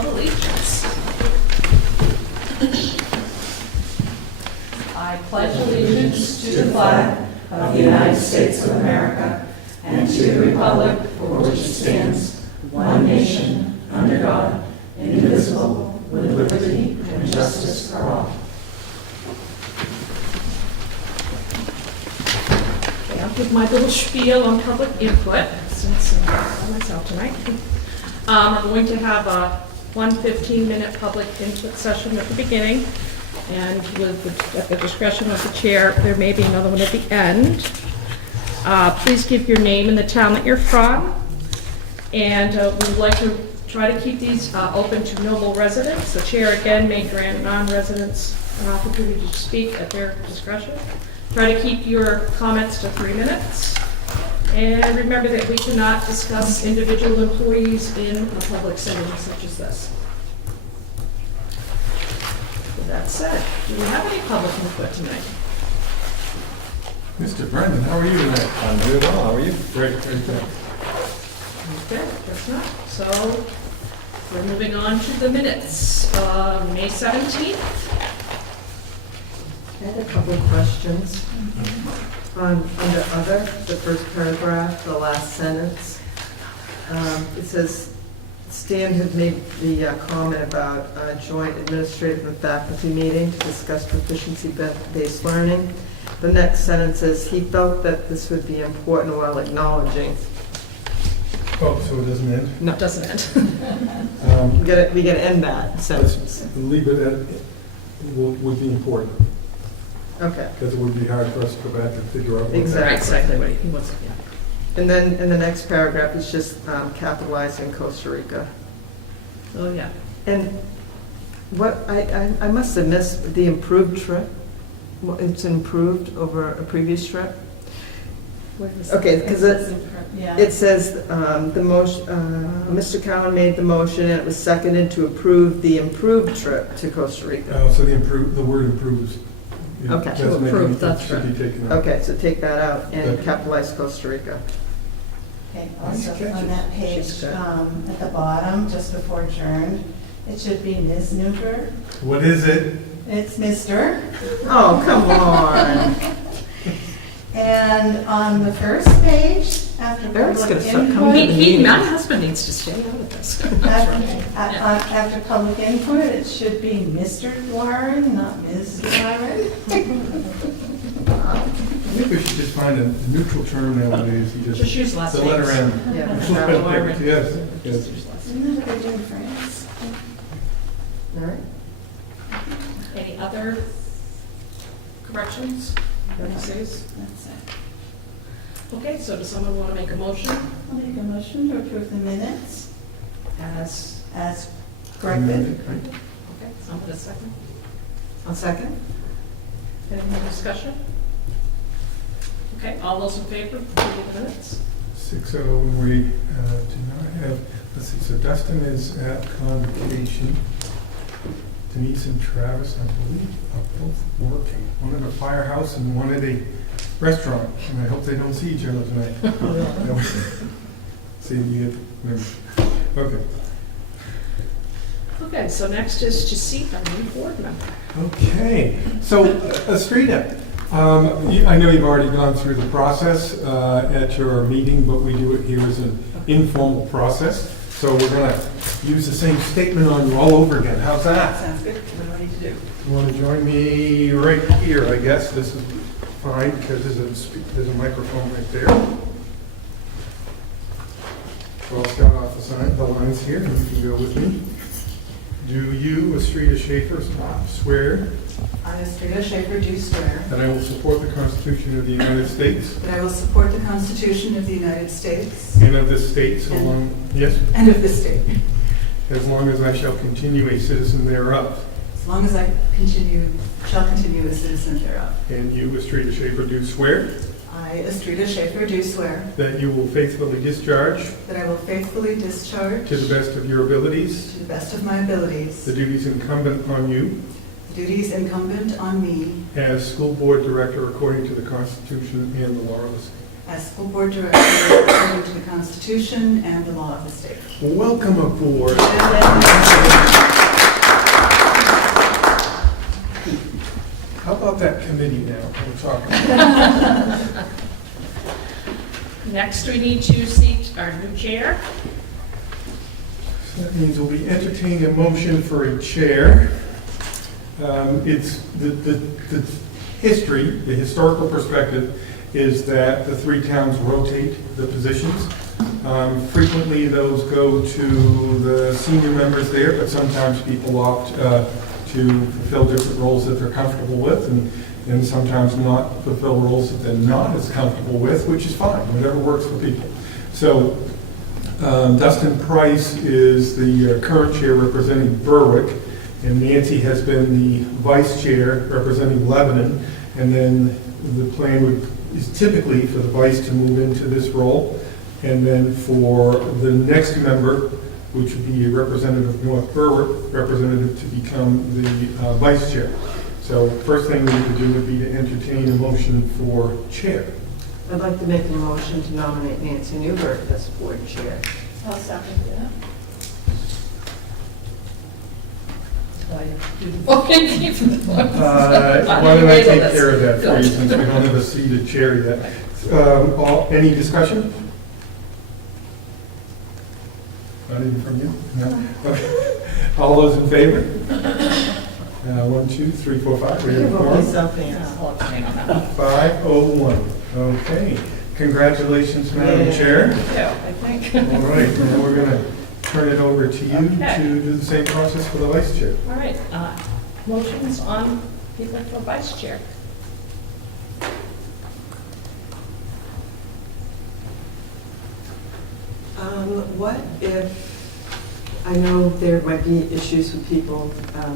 of Allegiance. I pledge allegiance to the flag of the United States of America and to the republic for which it stands, one nation, under God, indivisible, with liberty and justice for all. Okay, I'll give my little spiel on public input since I'm by myself tonight. I'm going to have a 15-minute public input session at the beginning, and at the discretion of the chair, there may be another one at the end. Please give your name and the town that you're from, and we would like to try to keep these open to Millville residents. The chair again may grant non-residents an opportunity to speak at their discretion. Try to keep your comments to 3 minutes. And remember that we cannot discuss individual employees in a public setting such as this. With that said, do we have any public input tonight? Mr. Brendan, how are you tonight? I'm doing well. How are you? Great, great. Okay, guess not. So we're moving on to the minutes. May 17th. I had a couple of questions. Under other, the first paragraph, the last sentence, it says, Stan had made the comment about a joint administrative and faculty meeting to discuss proficiency-based learning. The next sentence says, he felt that this would be important while acknowledging. Oh, so it doesn't end? No, It doesn't end. we gotta end that sentence. Leave it at, would be important, Okay. because it would be hard for us to go back and figure out. what Exactly. Exactly what he wants, yeah. And then in the next paragraph, it's just capitalizing Costa Rica. Oh, yeah. And what, I must have missed the improved trip. Well, it's improved over a previous trip? Okay, because it says the motion, Mr. Cowan made the motion and it was seconded to approve the improved trip to Costa Rica. Oh, so the word improves. It Okay. doesn't To make approve, any- that's should be taken out. Okay, so take that out and Okay. capitalize Costa Rica. Okay, Nice also catch. on that page, She's good. at the bottom, just before adjourned, it should be Ms. Newberg. What is it? It's Mr. Oh, come on. And on the first page, after Eric's public gonna start coming input, to the My husband needs to stay out of this. after public input, it should be Mr. Warren, not Ms. Warren. I think we should just find a neutral term nowadays. You Just use last the letter names. M. Yeah. Yes, yes. Isn't that what they do in France? All right. Any other corrections? Says? That's it. Okay, so does someone want to make a motion I'll make a motion to approve the minutes as, as corrected. okay, someone a second? I'll second. Any more discussion? Okay, all those in favor of approving the minutes? 6-0, and we do not have, let's see, so Dustin is at convocation. Denise and Travis, I believe, are both working. One at a firehouse and one at a restaurant. And I hope they don't see each other tonight. See, you get, okay. Okay, so next is to seat a new board member. Okay, so Astrida, I know you've already gone through the process at your meeting, but we do it here as an informal process. So we're going to use the same statement on you all over again. How's that? Sounds good. What do I need to do? You want to join me right here, I guess. This is fine because there's a microphone right there. So I'll start off the lines here, and you can go with me. Do you, Astrida Schaefer, swear I, Astrida Schaefer, do swear that I will support the Constitution of the United States that I will support the Constitution of the United States and of this state so long, yes, and of this state, as long as I shall continue a citizen thereof. as long as I shall continue a citizen thereof. And you, Astrida Schaefer, do swear I, Astrida Schaefer, do swear that you will faithfully discharge, that I will faithfully discharge, to the best of your abilities, to the best of my abilities, the duties incumbent on you the duties incumbent on me as school board director according to the Constitution and the law of the state. as school board director according to the Constitution and the law of the state. Welcome aboard. How about that committee now? We're talking. Next, we need to seat our new chair. So that means we'll be entertaining a motion for a chair. It's the history, the historical perspective is that the three towns rotate the positions. Frequently, those go to the senior members there, but sometimes people opt to fulfill different roles that they're comfortable with, and sometimes not fulfill roles that they're not as comfortable with, which is fine, whatever works for people. So Dustin Price is the current chair representing Berwick, and Nancy has been the vice chair representing Lebanon, and then the plan is typically for the vice to move into this role, and then for the next member, which would be a representative of North Berwick, representative to become the vice chair. So first thing we need to do would be to entertain a motion for chair. I'd like to make a motion to nominate Nancy Newberg as board chair. I'll second that. Why don't I take care of that for you, since we don't have a seated chair yet. Any discussion? Not even from you? No? Okay. All those in favor? 1, 2, 3, 4, 5. We You have vote four. myself in. I'll abstain on that one. 501. Okay. Congratulations, Madam Yeah. Chair. Yeah, I think. All right, now we're going to turn it over to you Okay. to do the same process for the vice chair. All right, motions on people for vice chair. What if, I know there might be issues with people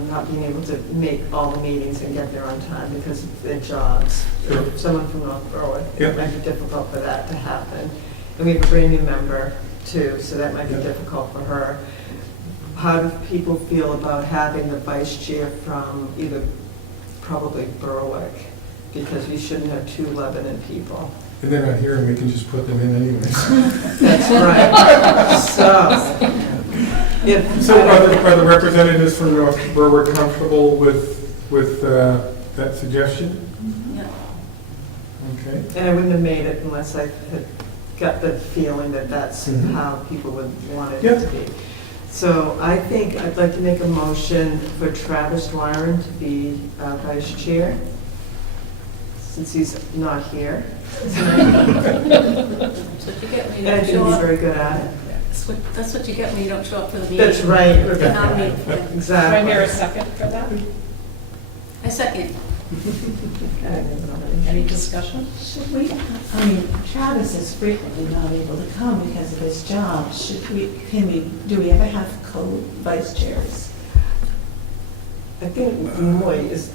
not being able to make all the meetings and get there on time because of their jobs. Sure. Someone from North Berwick, Yep. it might be difficult for that to happen. And we have a brand new member too, so that might be Yep. difficult for her. How do people feel about having the vice chair from either, probably Berwick, because we shouldn't have 2 Lebanon people. And they're not here, and we can just put them in anyways. That's right. So, if. So are the representatives from North Berwick comfortable with that suggestion? Yeah. Okay. And I wouldn't have made it unless I had got the feeling that that's Mhm. how people would want it Yeah. to be. So I think I'd like to make a motion for Travis Dwyron to be vice chair, since he's not here tonight. That's what you get when And you I don't think show he's up. very good at it. That's what you get when you don't show up for the meeting. That's right, You're Rebecca. not meeting. Do I hear a Exactly. second for that? I second. Okay. Any discussion? Should we, I mean, Travis is frequently not able to come because of his job. Do we ever have co-vice chairs? I think Moy is,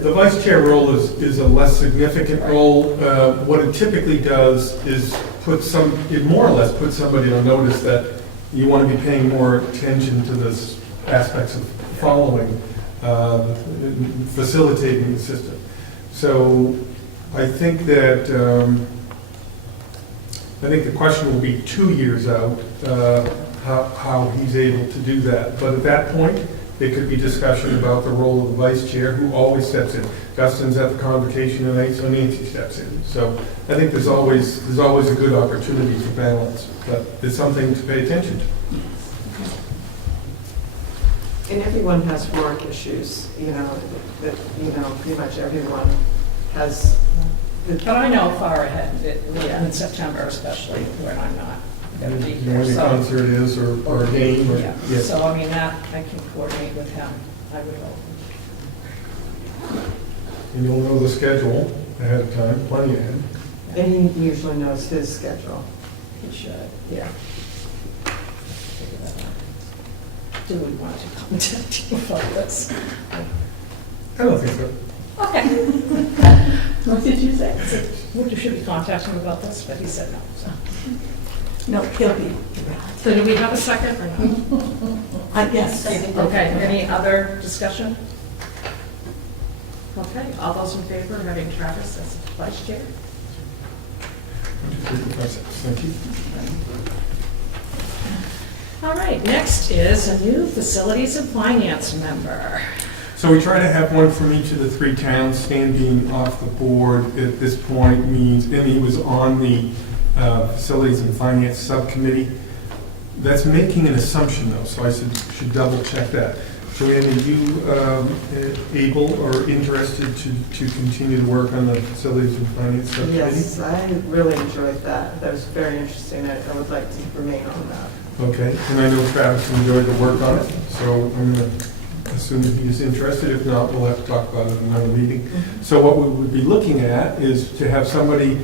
The vice chair role is a less significant role. What it typically does is it more or less puts somebody on notice that you want to be paying more attention to this aspects of following, facilitating the system. So I think that, the question will be 2 years out, how he's able to do that. But at that point, there could be discussion about the role of the vice chair, who always steps in. Dustin's at the convocation tonight, so Nancy steps in. So I think there's always a good opportunity for balance, but it's something to pay attention to. and everyone has work issues, that, pretty much everyone has. But I know far ahead, Yeah. in September especially, when I'm not going to be You know here. when the So, concert is, or a game, or, yeah. yes. So, I mean, that I can coordinate with him, I would hope. And you'll know the schedule ahead of time, plenty ahead. And he usually knows his schedule. He should, yeah. Figure that out. Do we want to contact you about this? I don't think so. Okay. What did you say? We should be contacting him about this, but he said no, so. No, he'll be. So do we have a second or not? I guess. Okay, any other discussion? Okay, all those in favor of having Travis as vice chair? Thank you. All right, next is a new facilities and finance member. So we try to have one from each of the three towns. Stan being off the board at this point means, and he was on the Facilities and Finance Subcommittee. That's making an assumption though, so I should double check that. Joanne, are you able or interested to continue to work on the Facilities and Finance Subcommittee? Yes, I really enjoyed that. That was very interesting. I would like to remain on that. Okay, and I know Travis enjoyed the work on it, so I'm going to assume that he's interested. If not, we'll have to talk about it in another meeting. So what we would be looking at is to have somebody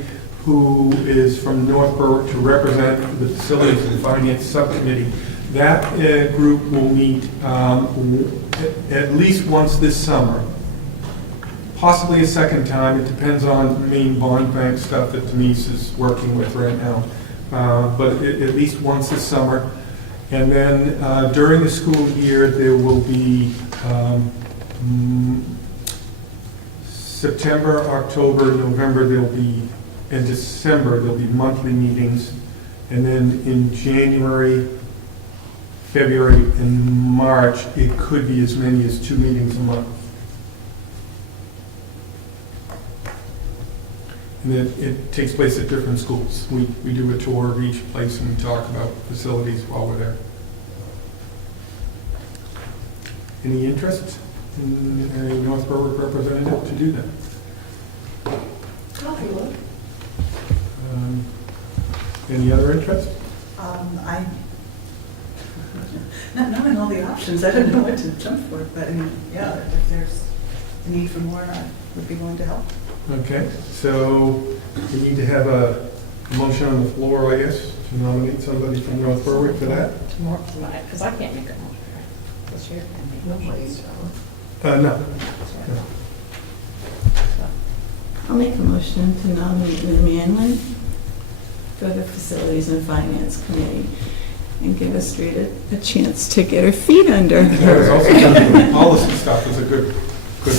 who is from North Berwick to represent the Facilities and Finance Subcommittee. That group will meet at least once this summer, possibly a second time. It depends on Maine Bond Bank stuff that Denise is working with right now. But at least once this summer. And then during the school year, there will be September, October, November, and December, there'll be monthly meetings. And then in January, February, and March, it could be as many as 2 meetings a month. And it takes place at different schools. We do a tour of each place and we talk about facilities while we're there. Any interest in a North Berwick representative to do that? Any other interest? I, not knowing all the options, I don't know what to jump for, but I mean, yeah, if there's a need for more, I would be willing to help. Okay, so we need to have a motion on the floor, I guess, to nominate somebody from North Berwick for that? Tomorrow, tonight, because I can't make a motion, right? This year, I make motions. No. I'll make a motion to nominate Lynn Manlin for the Facilities and Finance Committee and give Street a chance to get her feet under That was her. also the policy stuff is a good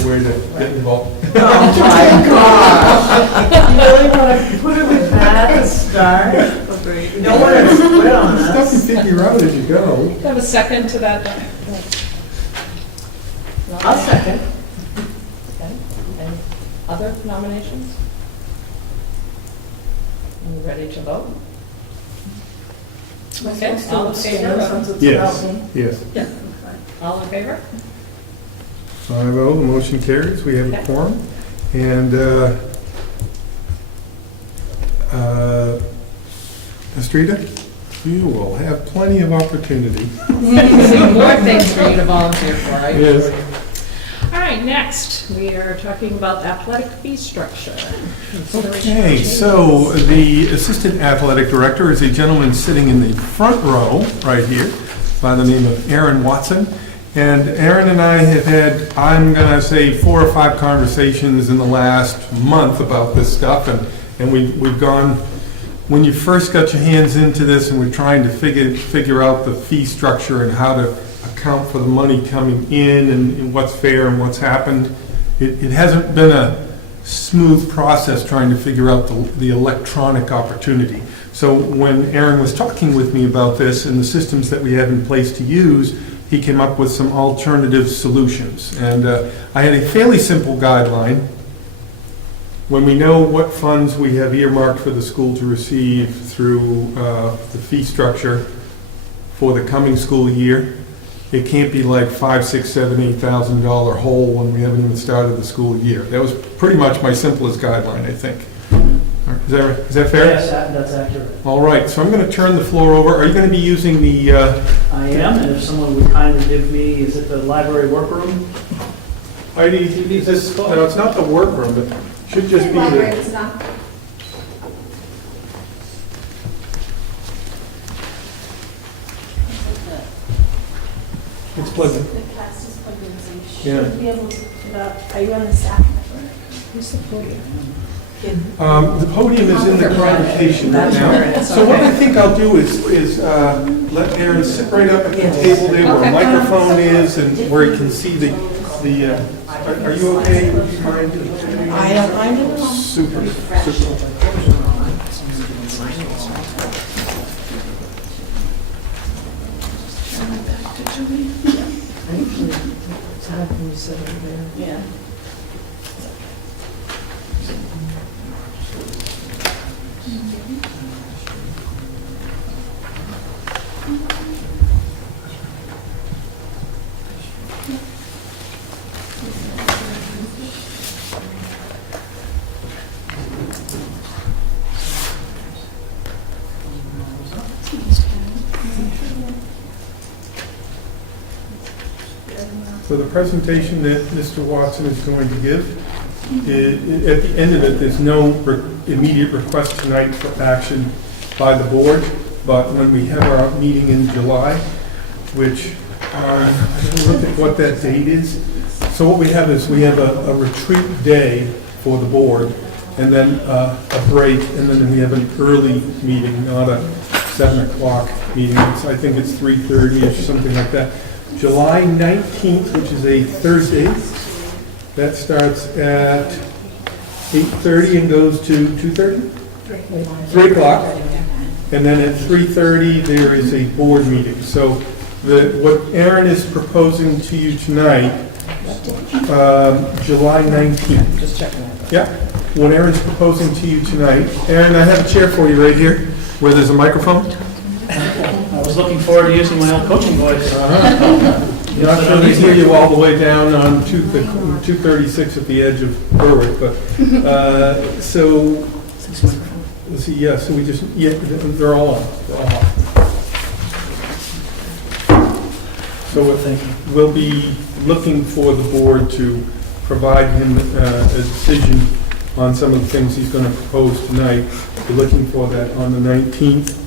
way to get involved. Oh my gosh! You really want to put it with that to start? You don't want to quit on Stuff you us. figure out as you go. Do you have a second to that? I'll second. Okay. Any other nominations? Are you ready to vote? Okay, all in favor? Yes. Yeah. All in favor? 5-0, the motion carries. We have a Okay. quorum. And Estrida, you will have plenty of opportunity. More things for you to volunteer for, right? Yes. All right, next, we are talking about athletic fee structure. Okay, so the Assistant Athletic Director is a gentleman sitting in the front row right here by the name of Aaron Watson. And Aaron and I have had, I'm going to say, 4 or 5 conversations in the last month about this stuff. And we've gone, when you first got your hands into this and we're trying to figure out the fee structure and how to account for the money coming in and what's fair and what's happened, it hasn't been a smooth process trying to figure out the electronic opportunity. So when Aaron was talking with me about this and the systems that we have in place to use, he came up with some alternative solutions. And I had a fairly simple guideline. When we know what funds we have earmarked for the school to receive through the fee structure for the coming school year, it can't be like $5,000, $6,000, $7,000, $8,000 hole when we haven't even started the school year. That was pretty much my simplest guideline, I think. Is that fair? Yes, that's accurate. All right, so I'm going to turn the floor over. Are you going to be using the... I am, and if someone would kindly give me, is it the library workroom? ID, is this, no, it's not the workroom, but it should just be the... It's plugged in. The cast is plugged in, so you Yeah. should be able to put up, are you on the staff network? Who's the podium? The podium is in the convocation right That's where now. it's So what I okay. think I'll do is let Aaron sit right up at the table there where the Okay. microphone is and where he can see the are you okay? Would you mind? I don't mind at all. Super, super. Yeah. So the presentation that Mr. Watson is going to give, at the end of it, there's no immediate request tonight for action by the board, but when we have our meeting in July, which, I don't look at what that date is. So what we have is, we have a retreat day for the board, and then a break, and then we have an early meeting, not a 7 o'clock meeting. I think it's 3:30-ish, something like that. July 19th, which is a Thursday, that starts at 8:30 and goes to 2:30? 3 o'clock. And then at 3:30, there is a board meeting. So what Aaron is proposing to you tonight, July 19th. Just checking that. Yeah, what Aaron's proposing to you tonight, Aaron, I have a chair for you right here, where there's a microphone. I was looking forward to using my own coaching voice. You're not sure they hear you all the way down on 236 at the edge of Berwick, but, so, let's see, yeah, so we just, yeah, they're all on. They're all on. So we'll be looking for the board to provide him a decision on some of the things he's going to propose tonight. We're looking for that on the 19th,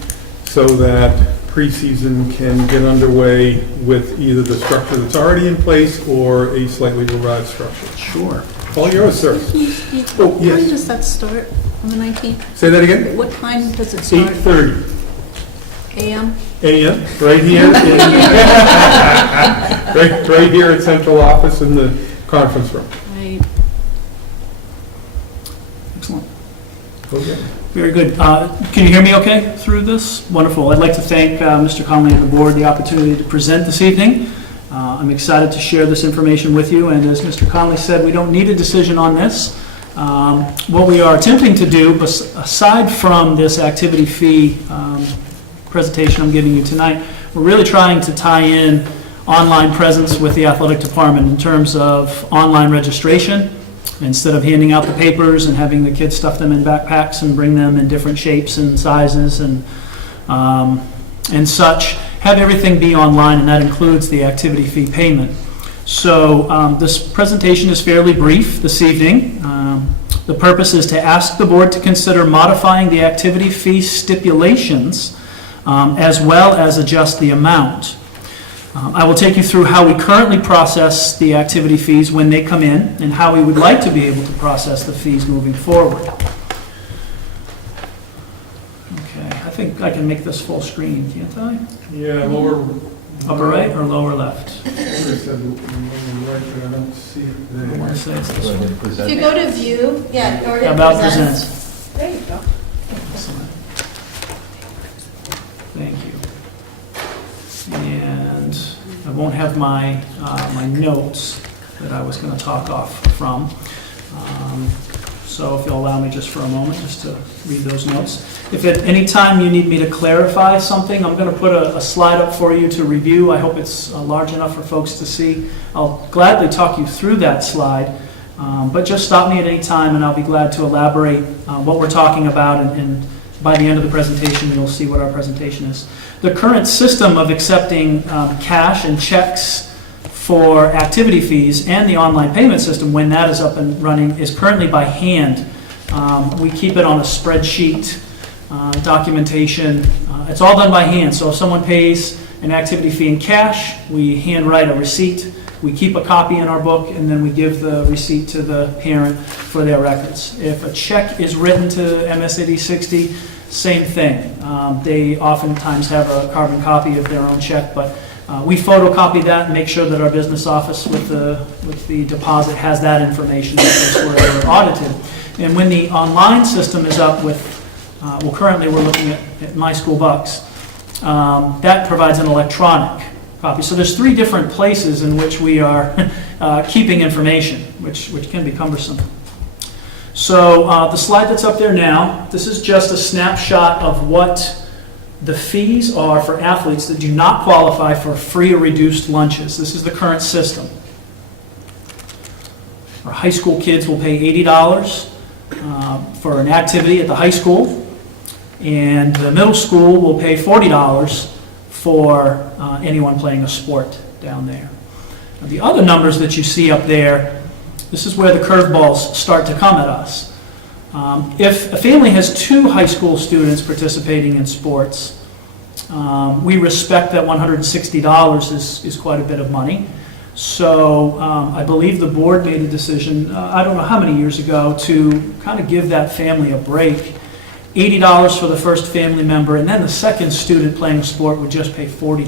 so that preseason can get underway with either the structure that's already in place or a slightly revised structure. Sure. All yours, sir. Oh, When yes. does that start on the 19th? Say that again? What time does it start? 8:30 AM? a.m. right here. Right here at central office in the conference room. I Excellent. Okay. Very good. Can you hear me okay through this? Wonderful. I'd like to thank Mr. Conley and the board the opportunity to present this evening. I'm excited to share this information with you, and as Mr. Conley said, we don't need a decision on this. What we are attempting to do, aside from this activity fee presentation I'm giving you tonight, we're really trying to tie in online presence with the athletic department in terms of online registration. Instead of handing out the papers and having the kids stuff them in backpacks and bring them in different shapes and sizes and such, have everything be online, and that includes the activity fee payment. So this presentation is fairly brief this evening. The purpose is to ask the board to consider modifying the activity fee stipulations as well as adjust the amount. I will take you through how we currently process the activity fees when they come in, and how we would like to be able to process the fees moving forward. Okay, I think I can make this full screen, can't I? Yeah, lower. Upper right or lower left? I said lower right, but I don't see it I want there. to say it's this one. If you go to view, yeah, or to About presents. presents. There you go. Excellent. Thank you. And I won't have my notes that I was going to talk off from. So if you'll allow me just for a moment, just to read those notes. If at any time you need me to clarify something, I'm going to put a slide up for you to review. I hope it's large enough for folks to see. I'll gladly talk you through that slide, but just stop me at any time and I'll be glad to elaborate what we're talking about, and by the end of the presentation, you'll see what our presentation is. The current system of accepting cash and checks for activity fees and the online payment system, when that is up and running, is currently by hand. We keep it on a spreadsheet, documentation. It's all done by hand. So if someone pays an activity fee in cash, we handwrite a receipt. We keep a copy in our book, and then we give the receipt to the parent for their records. If a check is written to MS-80 60, same thing. They oftentimes have a carbon copy of their own check, but we photocopy that and make sure that our business office with the deposit has that information in case we're ever audited. And when the online system is up with, currently we're looking at My School Bucks, that provides an electronic copy. So there's 3 different places in which we are keeping information, which can be cumbersome. So the slide that's up there now, this is just a snapshot of what the fees are for athletes that do not qualify for free or reduced lunches. This is the current system. Our high school kids will pay $80 for an activity at the high school, and the middle school will pay $40 for anyone playing a sport down there. Now, the other numbers that you see up there, this is where the curveballs start to come at us. If a family has 2 high school students participating in sports, we respect that $160 is quite a bit of money. So I believe the board made a decision, I don't know how many years ago, to kind of give that family a break. $80 for the first family member, and then the second student playing a sport would just pay $40.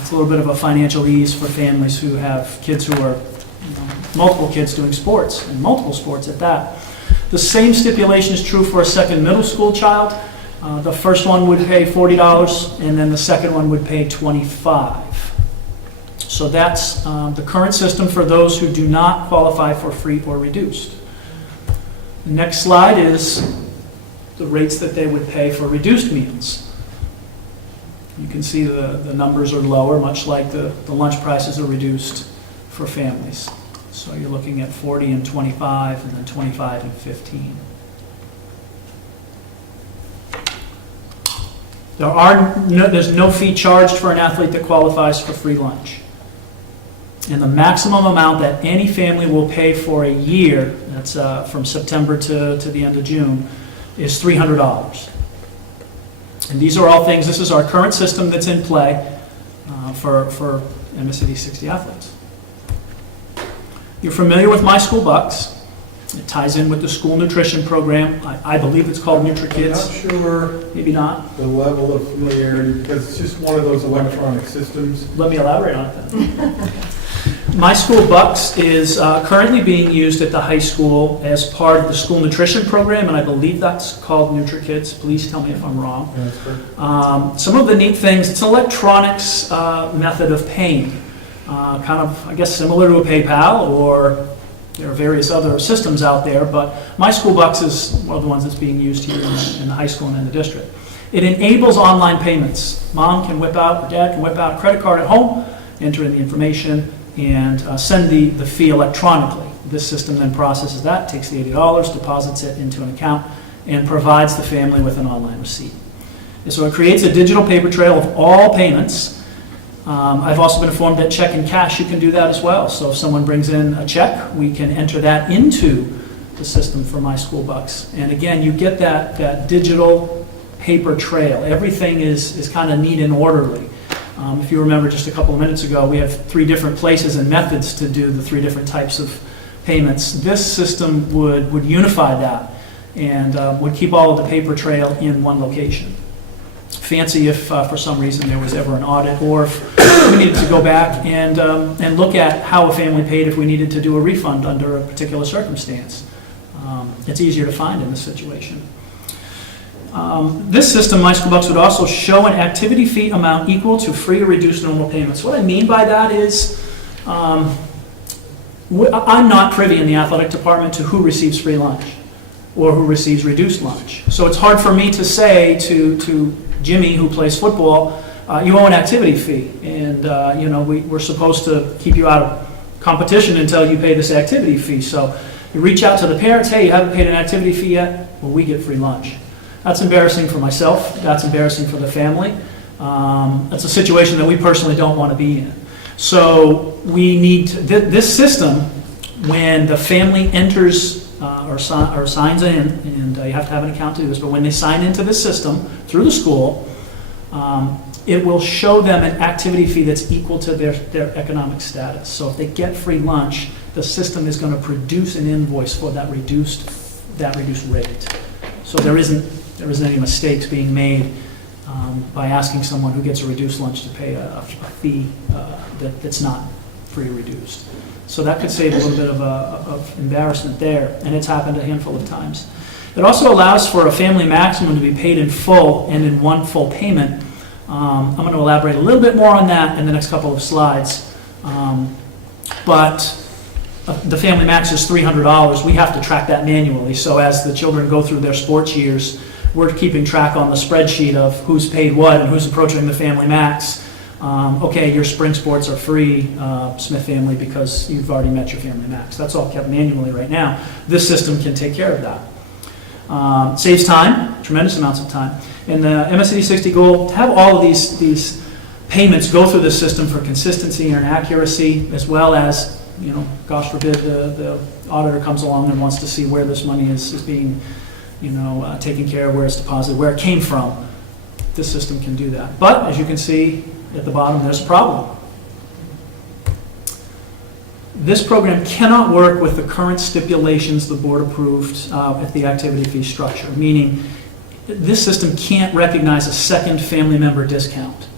It's a little bit of a financial ease for families who have kids who are, multiple kids doing sports, and multiple sports at that. The same stipulation is true for a second middle school child. The first one would pay $40, and then the second one would pay $25. So that's the current system for those who do not qualify for free or reduced. The next slide is the rates that they would pay for reduced meals. You can see the numbers are lower, much like the lunch prices are reduced for families. So you're looking at 40 and 25, and then 25 and 15. There's no fee charged for an athlete that qualifies for free lunch. And the maximum amount that any family will pay for a year, that's from September to the end of June, is $300. And these are all things, this is our current system that's in play for MSCD 60 athletes. You're familiar with My School Bucks. It ties in with the school nutrition program. I believe it's called NutriKids. I'm not sure Maybe not. the level of familiarity, because it's just one of those electronic systems. Let me elaborate on it then. My School Bucks is currently being used at the high school as part of the school nutrition program, and I believe that's called NutriKids. Please tell me if I'm wrong. Yeah, that's correct. Some of the neat things, it's an electronics method of paying, kind of, I guess, similar to a PayPal, or there are various other systems out there, but My School Bucks is one of the ones that's being used here in the high school and in the district. It enables online payments. Mom can whip out, or dad can whip out a credit card at home, enter in the information, and send the fee electronically. This system then processes that, takes the $80, deposits it into an account, and provides the family with an online receipt. And so it creates a digital paper trail of all payments. I've also been informed that check and cash, you can do that as well. So if someone brings in a check, we can enter that into the system for My School Bucks. And again, you get that digital paper trail. Everything is kind of neat and orderly. If you remember just a couple of minutes ago, we have 3 different places and methods to do the 3 different types of payments. This system would unify that and would keep all of the paper trail in one location. Fancy if for some reason there was ever an audit, or if we needed to go back and look at how a family paid if we needed to do a refund under a particular circumstance. It's easier to find in this situation. This system, My School Bucks, would also show an activity fee amount equal to free or reduced normal payments. What I mean by that is I'm not privy in the athletic department to who receives free lunch or who receives reduced lunch. So it's hard for me to say to Jimmy, who plays football, you owe an activity fee, and we're supposed to keep you out of competition until you pay this activity fee. So you reach out to the parents, hey, you haven't paid an activity fee yet? Well, we get free lunch. That's embarrassing for myself. That's embarrassing for the family. That's a situation that we personally don't want to be in. So we need this system, when the family enters or signs in, and you have to have an account to do this, but when they sign into this system through the school, it will show them an activity fee that's equal to their economic status. So if they get free lunch, the system is going to produce an invoice for that reduced rate. So there isn't any mistakes being made by asking someone who gets a reduced lunch to pay a fee that's not free or reduced. So that could save a little bit of embarrassment there, and it's happened a handful of times. It also allows for a family maximum to be paid in full and in one full payment. I'm going to elaborate a little bit more on that in the next couple of slides. but the family max is $300. We have to track that manually. So as the children go through their sports years, we're keeping track on the spreadsheet of who's paid what and who's approaching the family max. Okay, your spring sports are free, Smith family, because you've already met your family max. That's all kept manually right now. This system can take care of that. Saves time, tremendous amounts of time. And the MSD 60 goal, to have all of these payments go through the system for consistency and accuracy, as well as, gosh forbid, the auditor comes along and wants to see where this money is being, taken care of, where it's deposited, where it came from. This system can do that. But, as you can see at the bottom, there's a problem. This program cannot work with the current stipulations the board approved at the activity fee structure, meaning this system can't recognize a second family member discount.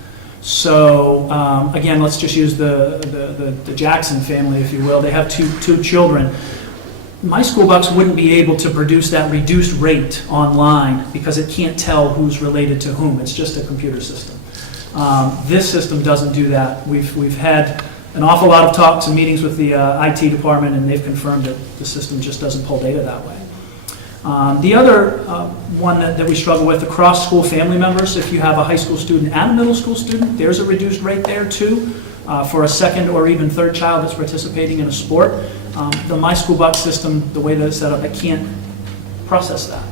So again, let's just use the Jackson family, if you will. They have two children. My school bucks wouldn't be able to produce that reduced rate online because it can't tell who's related to whom. It's just a computer system. This system doesn't do that. We've had an awful lot of talks and meetings with the IT department, and they've confirmed that the system just doesn't pull data that way. The other one that we struggle with, the cross-school family members, if you have a high school student and a middle school student, there's a reduced rate there too for a second or even third child that's participating in a sport. The My School Buck system, the way that it's set up, it can't process that.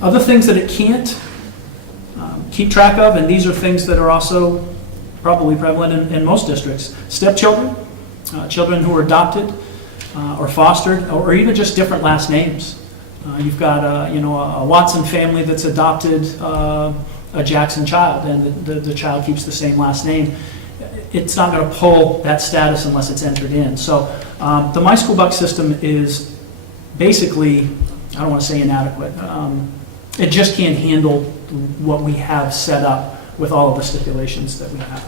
Other things that it can't keep track of, and these are things that are also probably prevalent in most districts, stepchildren, children who are adopted or fostered, or even just different last names. You've got a Watson family that's adopted a Jackson child, and the child keeps the same last name. It's not going to pull that status unless it's entered in. So the My School Buck system is basically, I don't want to say inadequate. It just can't handle what we have set up with all of the stipulations that we have.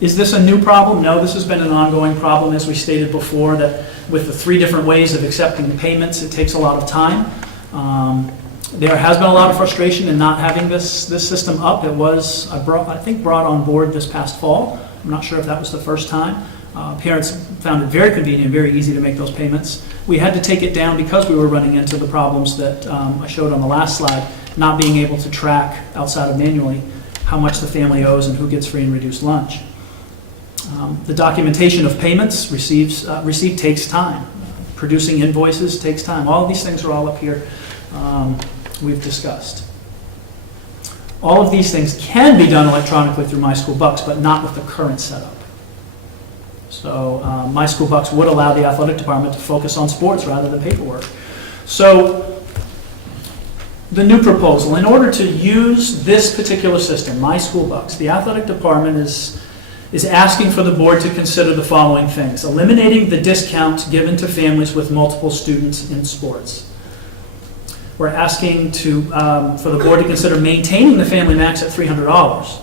Is this a new problem? No, this has been an ongoing problem, as we stated before, that with the 3 different ways of accepting the payments, it takes a lot of time. There has been a lot of frustration in not having this system up. It was, I think, brought on board this past fall. I'm not sure if that was the first time. Parents found it very convenient and very easy to make those payments. We had to take it down because we were running into the problems that I showed on the last slide, not being able to track outside of manually how much the family owes and who gets free and reduced lunch. The documentation of payments receipt takes time. Producing invoices takes time. All of these things are all up here we've discussed. All of these things can be done electronically through My School Bucks, but not with the current setup. So My School Bucks would allow the athletic department to focus on sports rather than paperwork. So the new proposal, in order to use this particular system, My School Bucks, the athletic department is asking for the board to consider the following things: eliminating the discount given to families with multiple students in sports. We're asking for the board to consider maintaining the family max at $300.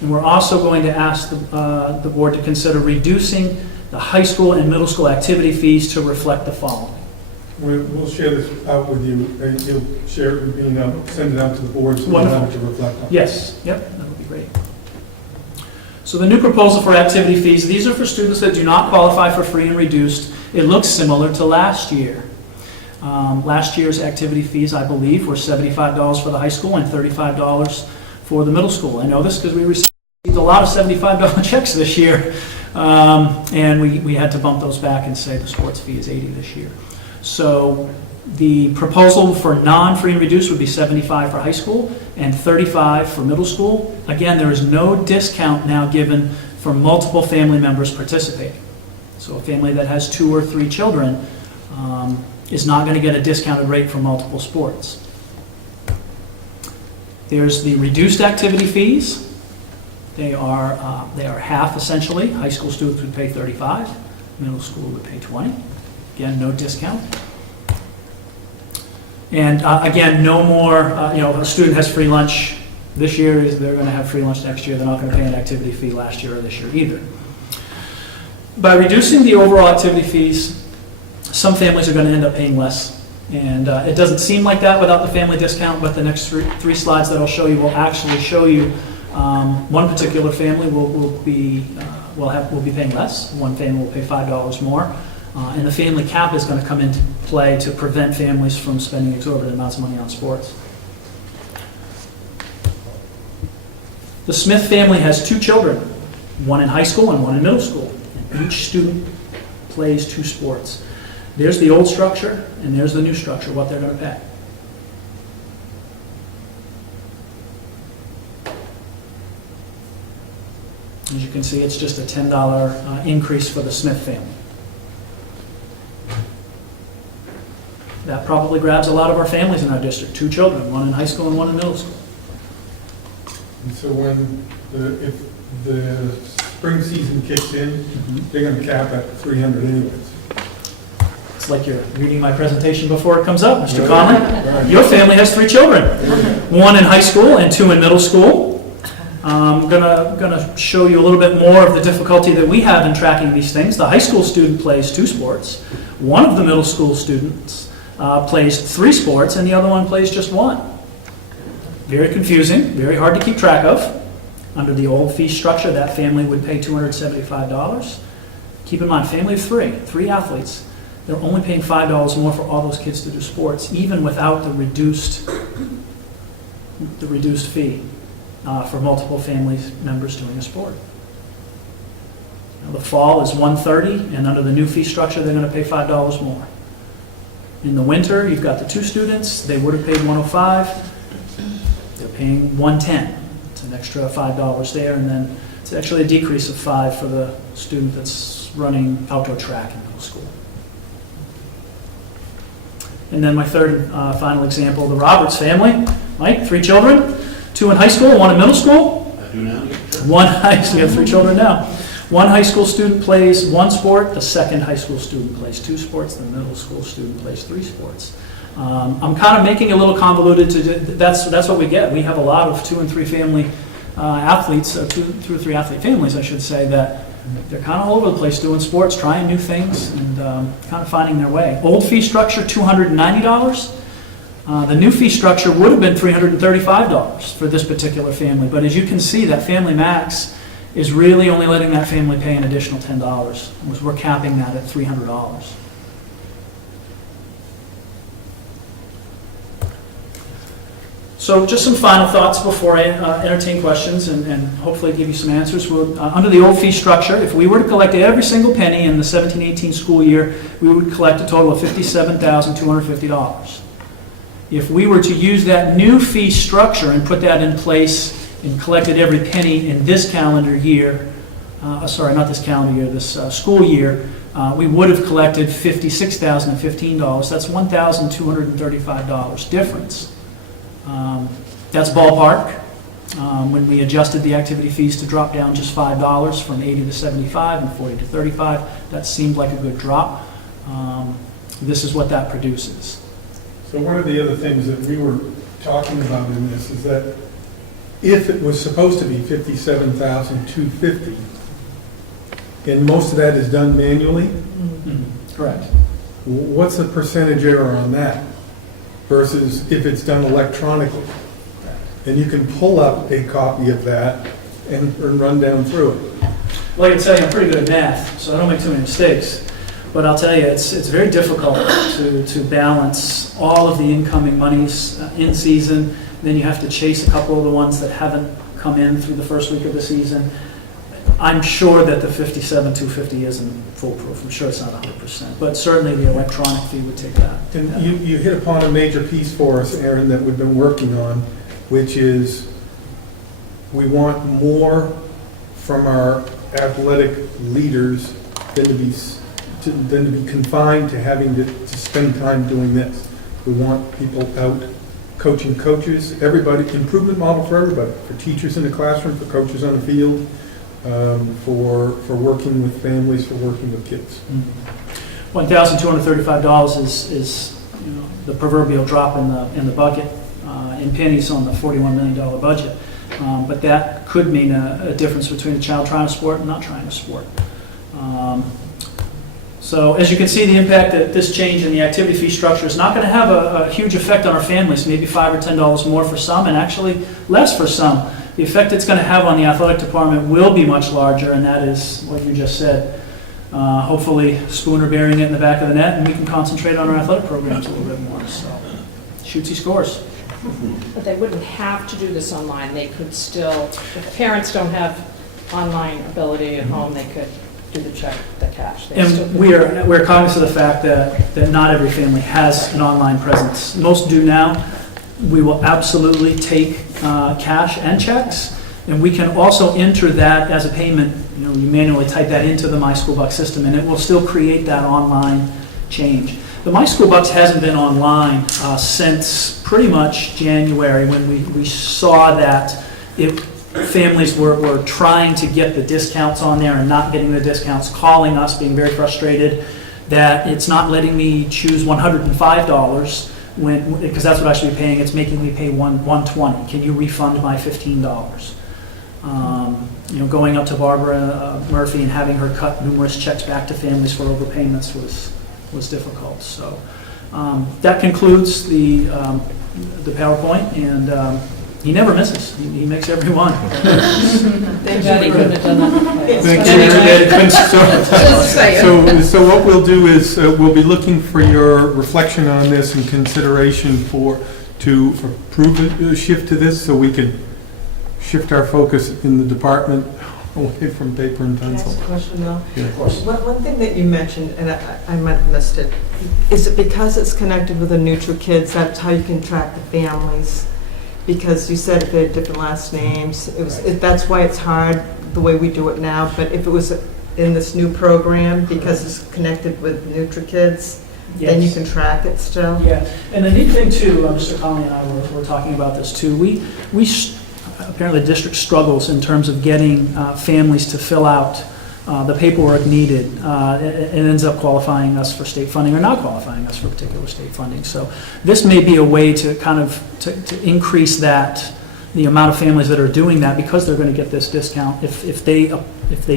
And we're also going to ask the board to consider reducing the high school and middle school activity fees to reflect the following. We'll share this out with you, and you'll share it with me, and send it out to the board so we have it to reflect on. Yes, yep, that would be great. So the new proposal for activity fees, these are for students that do not qualify for free and reduced. It looks similar to last year. Last year's activity fees, I believe, were $75 for the high school and $35 for the middle school. I know this because we received a lot of $75 checks this year, and we had to bump those back and say the sports fee is $80 this year. So the proposal for non-free and reduced would be $75 for high school and $35 for middle school. Again, there is no discount now given for multiple family members participating. So a family that has 2 or 3 children is not going to get a discounted rate for multiple sports. There's the reduced activity fees. They are half essentially. High school students would pay $35, middle school would pay $20. Again, no discount. And again, no more, a student has free lunch this year, they're going to have free lunch next year. They're not going to pay an activity fee last year or this year either. By reducing the overall activity fees, some families are going to end up paying less. And it doesn't seem like that without the family discount, but the next three slides that I'll show you will actually show you one particular family will be will be paying less. One family will pay $5 more. And the family cap is going to come into play to prevent families from spending exorbitant amounts of money on sports. The Smith family has 2 children, one in high school and one in middle school. And each student plays 2 sports. There's the old structure, and there's the new structure, what they're going to pay. As you can see, it's just a $10 increase for the Smith family. That probably grabs a lot of our families in our district, 2 children, one in high school and one in middle school. And so if the spring season kicks in, they're going to cap at 300 anyways. It's like you're reading my presentation before it comes up, Mr. Right. Conley. Right. Your family has 3 children, one in high school and 2 in middle school. I'm gonna show you a little bit more of the difficulty that we have in tracking these things. The high school student plays 2 sports. One of the middle school students plays 3 sports, and the other one plays just 1. Very confusing, very hard to keep track of. Under the old fee structure, that family would pay $275. Keep in mind, family of 3 athletes, they're only paying $5 more for all those kids to do sports, even without the reduced fee for multiple family members doing a sport. Now, the fall is $130, and under the new fee structure, they're going to pay $5 more. In the winter, you've got the 2 students, they would have paid $105, they're paying $110. It's an extra $5 there, and then it's actually a decrease of $5 for the student that's running outdoor track in middle school. And then my third and final example, the Roberts family. Mike, 3 children, 2 in high school, 1 in middle school. I do now. We have 3 children now. One high school student plays 1 sport, the second high school student plays 2 sports, the middle school student plays 3 sports. I'm kind of making it a little convoluted. That's what we get. We have a lot of 2 and 3 family athletes, 2 or 3 athlete families, I should say, that they're kind of all over the place doing sports, trying new things, and kind of finding their way. Old fee structure, $290. The new fee structure would have been $335 for this particular family, but as you can see, that family max is really only letting that family pay an additional $10, because we're capping that at $300. So just some final thoughts before I entertain questions and hopefully give you some answers. Under the old fee structure, if we were to collect every single penny in the 17-18 school year, we would collect a total of $57,250. If we were to use that new fee structure and put that in place and collected every penny in this calendar year, not this calendar year, this school year, we would have collected $56,015. That's $1,235 difference. That's ballpark. When we adjusted the activity fees to drop down just $5 from 80 to 75 and 40 to 35, that seemed like a good drop. This is what that produces. So one of the other things that we were talking about in this is that if it was supposed to be $57,250, and most of that is done manually, Correct. what's the percentage error on that versus if it's done electronically? And you can pull up a copy of that and run down through it. Well, I can tell you I'm pretty good at math, so I don't make too many mistakes. But I'll tell you, it's very difficult to balance all of the incoming monies in season. Then you have to chase a couple of the ones that haven't come in through the first week of the season. I'm sure that the $57,250 isn't foolproof. I'm sure it's not 100%, but certainly the electronic fee would take that. And you hit upon a major piece for us, Aaron, that we've been working on, which is we want more from our athletic leaders than to be confined to having to spend time doing this. We want people out coaching coaches, everybody, improvement model for everybody, for teachers in the classroom, for coaches on the field, for working with families, for working with kids. $1,235 is the proverbial drop in the bucket in pennies on the $41 million budget. But that could mean a difference between a child trying a sport and not trying a sport. So as you can see, the impact that this change in the activity fee structure is not going to have a huge effect on our families, maybe $5 or $10 more for some and actually less for some. The effect it's going to have on the athletic department will be much larger, and that is what you just said. Hopefully Spooner burying it in the back of the net, and we can concentrate on our athletic programs a little bit more. So, shoots, he scores. But they wouldn't have to do this online. They could still, if parents don't have online ability at home, they could do the check, the cash. They still And could- we're cognizant of the fact that not every family has an online presence. Most do now. We will absolutely take cash and checks, and we can also enter that as a payment. You manually type that into the My School Bucks system, and it will still create that online change. The My School Bucks hasn't been online since pretty much January, when we saw that if families were trying to get the discounts on there and not getting the discounts, calling us, being very frustrated that it's not letting me choose $105 because that's what I should be paying. It's making me pay $120. Can you refund my $15? Going up to Barbara Murphy and having her cut numerous checks back to families for overpayments was difficult. So that concludes the PowerPoint, and he never misses. He makes every one. Thank God he couldn't have done that. Thank Just you. So what we'll do is we'll be looking for your reflection on this and consideration to approve a shift to this, so we can shift our focus in the department away from paper and Can I pencil. ask a question though? Yeah. Of course. One thing that you mentioned, and I might have missed it, is it because it's connected with the NutriKids, that's how you can track the families? Because you said if they had different last names, that's why it's hard the way we do it now, but if it was in this new program, because it's connected with NutriKids, then you can track it still? Yeah, and the neat thing too, Mr. Conley and I were talking about this too. Apparently the district struggles in terms of getting families to fill out the paperwork needed. It ends up qualifying us for state funding or not qualifying us for particular state funding. So this may be a way to kind of to increase the amount of families that are doing that, because they're going to get this discount. If they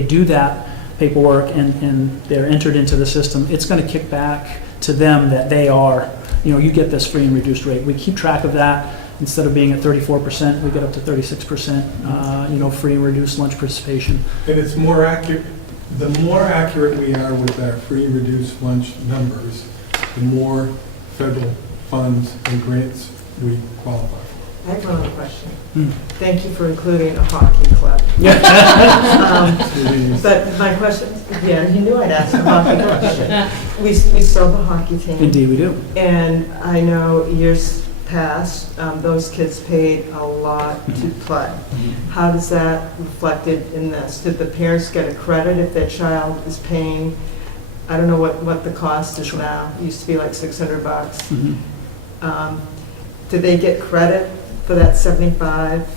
do that paperwork and they're entered into the system, it's going to kick back to them that they are, you get this free and reduced rate. We keep track of that. Instead of being at 34%, we get up to 36%, free and reduced lunch participation. And it's more accurate, the more accurate we are with our free reduced lunch numbers, the more federal funds and grants we qualify for. I have one other question. Hmm. Thank you for including a hockey club. But my question, yeah, you knew I'd ask a hockey question. We still have a hockey team. Indeed, we do. And I know years past, those kids paid a lot to play. How does that reflected in this? Did the parents get a credit if their child is paying, I don't know what the cost is now, it used to be like $600. Did they get credit for that 75?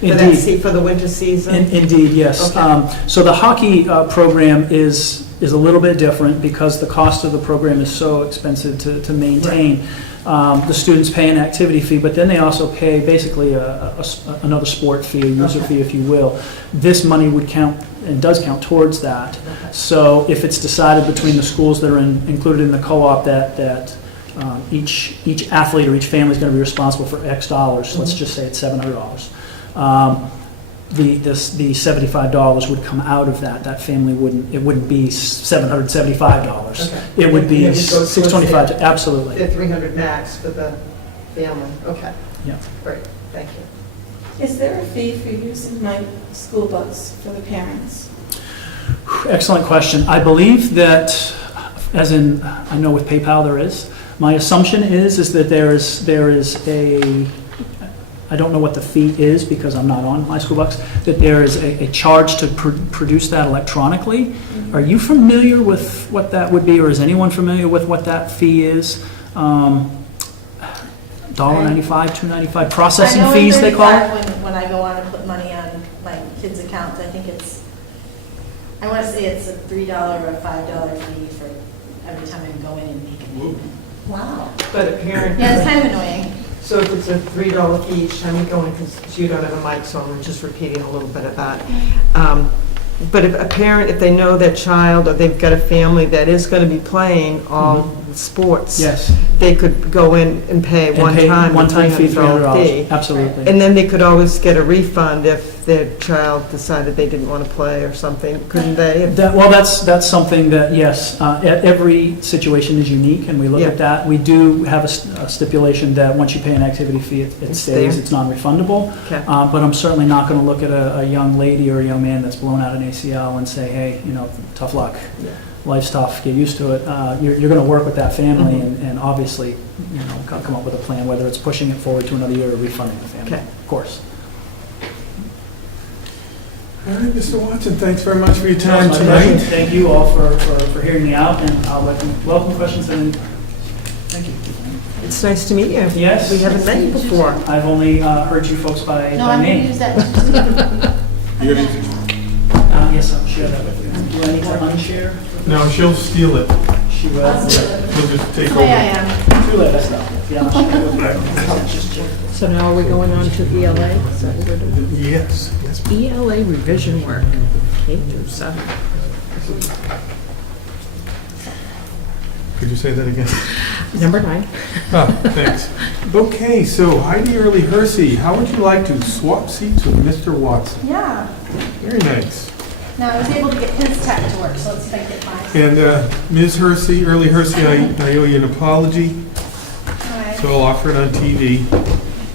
Indeed. For the winter season? Indeed, yes. Okay. So the hockey program is a little bit different because the cost of the program is so expensive to maintain. The students pay an activity fee, but then they also pay basically another sport fee, a user fee, if you will. This money would count and does count towards that. Okay. So if it's decided between the schools that are included in the co-op that each athlete or each family is going to be responsible for X dollars, let's just say it's $700. The $75 would come out of that. That family wouldn't be $775. Okay. It would be It would go towards $625. Absolutely. The 300 max for the family, okay. Yeah. Great, thank you. Is there a fee for using My School Bucks for the parents? Excellent question. I believe that, as in, I know with PayPal there is. My assumption is that there is a, I don't know what the fee is because I'm not on My School Bucks, that there is a charge to produce that electronically. Are you familiar with what that would be, or is anyone familiar with what that fee is? $1.95, $2.95, processing fees they call it? When I go on and put money on my kid's account, I think I want to say it's a $3 or a $5 fee for every time I go in and make a payment. Wow. But a parent. Yeah, it's kind of annoying. So if it's a $3 fee each time you go in, because you don't have a mic, so I'm just repeating a little bit of that. But if a parent, if they know their child or they've got a family that is going to be playing all sports. Yes. They could go in and pay And one pay time, one-time fee, $300 $300. Absolutely. And then they could always get a refund if their child decided they didn't want to play or something, couldn't they? Well, that's something that, yes, every situation is unique, and we look Yeah. at that. We do have a stipulation that once you pay an activity fee, it It's stays, there. it's non-refundable. Okay. But I'm certainly not going to look at a young lady or a young man that's blown out an ACL and say, hey, tough luck. Yeah. Life's tough, get used to it. You're going to work with that family Mhm. and obviously, come up with a plan, whether it's pushing it forward to another year or refunding the family, Okay. of course. All right, Mr. Watson, thanks very much for your time My pleasure. tonight. Thank you all for hearing me out, and I'll welcome questions and thank you. It's nice to meet you. Yes. We haven't met you before. I've only heard you folks by No, I'm gonna name. use that. Yes, I'll share that with you. Do I need to unshare? No, she'll steal it. She will. I'll steal it. We'll just take That's the way I over. am. Too late, that's not. Yeah, I'll share it with you. So now are we going on to ELA? Is that what we're doing? Yes, yes. ELA revision work, K through 7. Could you say that again? Number 9. Oh, thanks. Okay, so Heidi Early Hersey, how would you like to swap seats with Mr. Watson? Yeah. Very nice. Now, I was able to get his tech to work, so let's see if I can get mine. And Ms. Hersey, Early Hersey, I owe you an apology, All right. so I'll offer it on TV.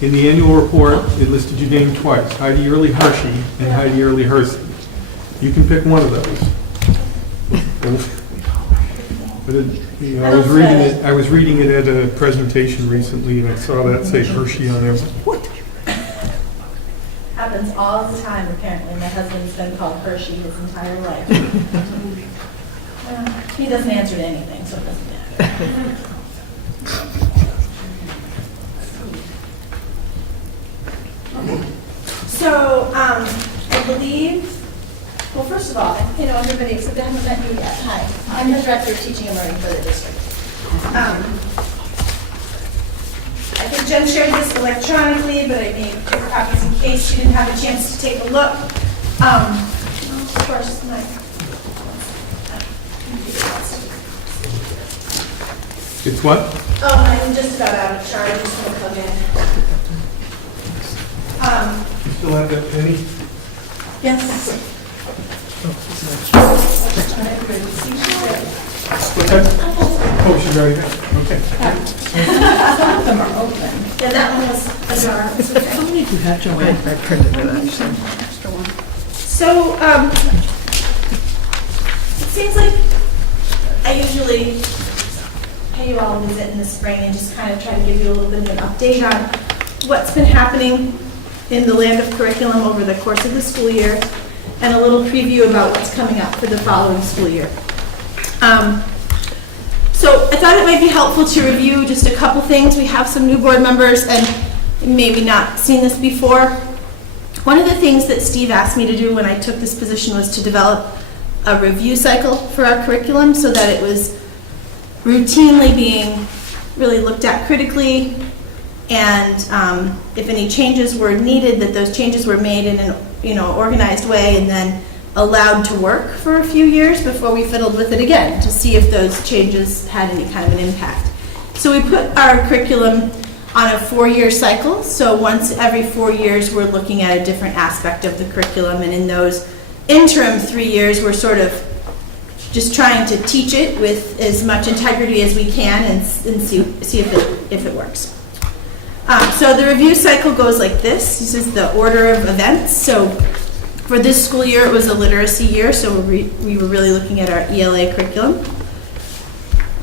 In the annual report, it listed your name twice, Heidi Early Hershey and Heidi Early Hersey. You can pick one of those. But I was reading it at a presentation recently, and I saw that say Hershey on there. What? Happens all the time, apparently. My husband's been called Hershey his entire life. He doesn't answer to anything, so it doesn't matter. So, I believe, well, first of all, everybody except I haven't met you yet. Hi, I'm the Director of Teaching and Learning for the district. I think Jen shared this electronically, but I made paper copies in case you didn't have a chance to take a look. Of course, It's what? Oh, I'm just about out of charge, I'm just gonna plug in. You still have that penny? Yes. What's that? Oh, she's already there. Okay. Some of them are open. Yeah, that one was a jar. It's okay. How many do you have, Joanne? I printed it, actually. So, it seems like I usually pay you all a visit in the spring and just kind of try to give you a little bit of an update on what's been happening in the land of curriculum over the course of the school year, and a little preview about what's coming up for the following school year. So I thought it might be helpful to review just a couple things. We have some new board members and maybe not seen this before. One of the things that Steve asked me to do when I took this position was to develop a review cycle for our curriculum so that it was routinely being really looked at critically, and if any changes were needed, that those changes were made in an organized way and then allowed to work for a few years before we fiddled with it again to see if those changes had any kind of an impact. So we put our curriculum on a 4-year cycle. So once every 4 years, we're looking at a different aspect of the curriculum, and in those interim 3 years, we're sort of just trying to teach it with as much integrity as we can and see if it works. So the review cycle goes like this. This is the order of events. So for this school year, it was a literacy year, so we were really looking at our ELA curriculum.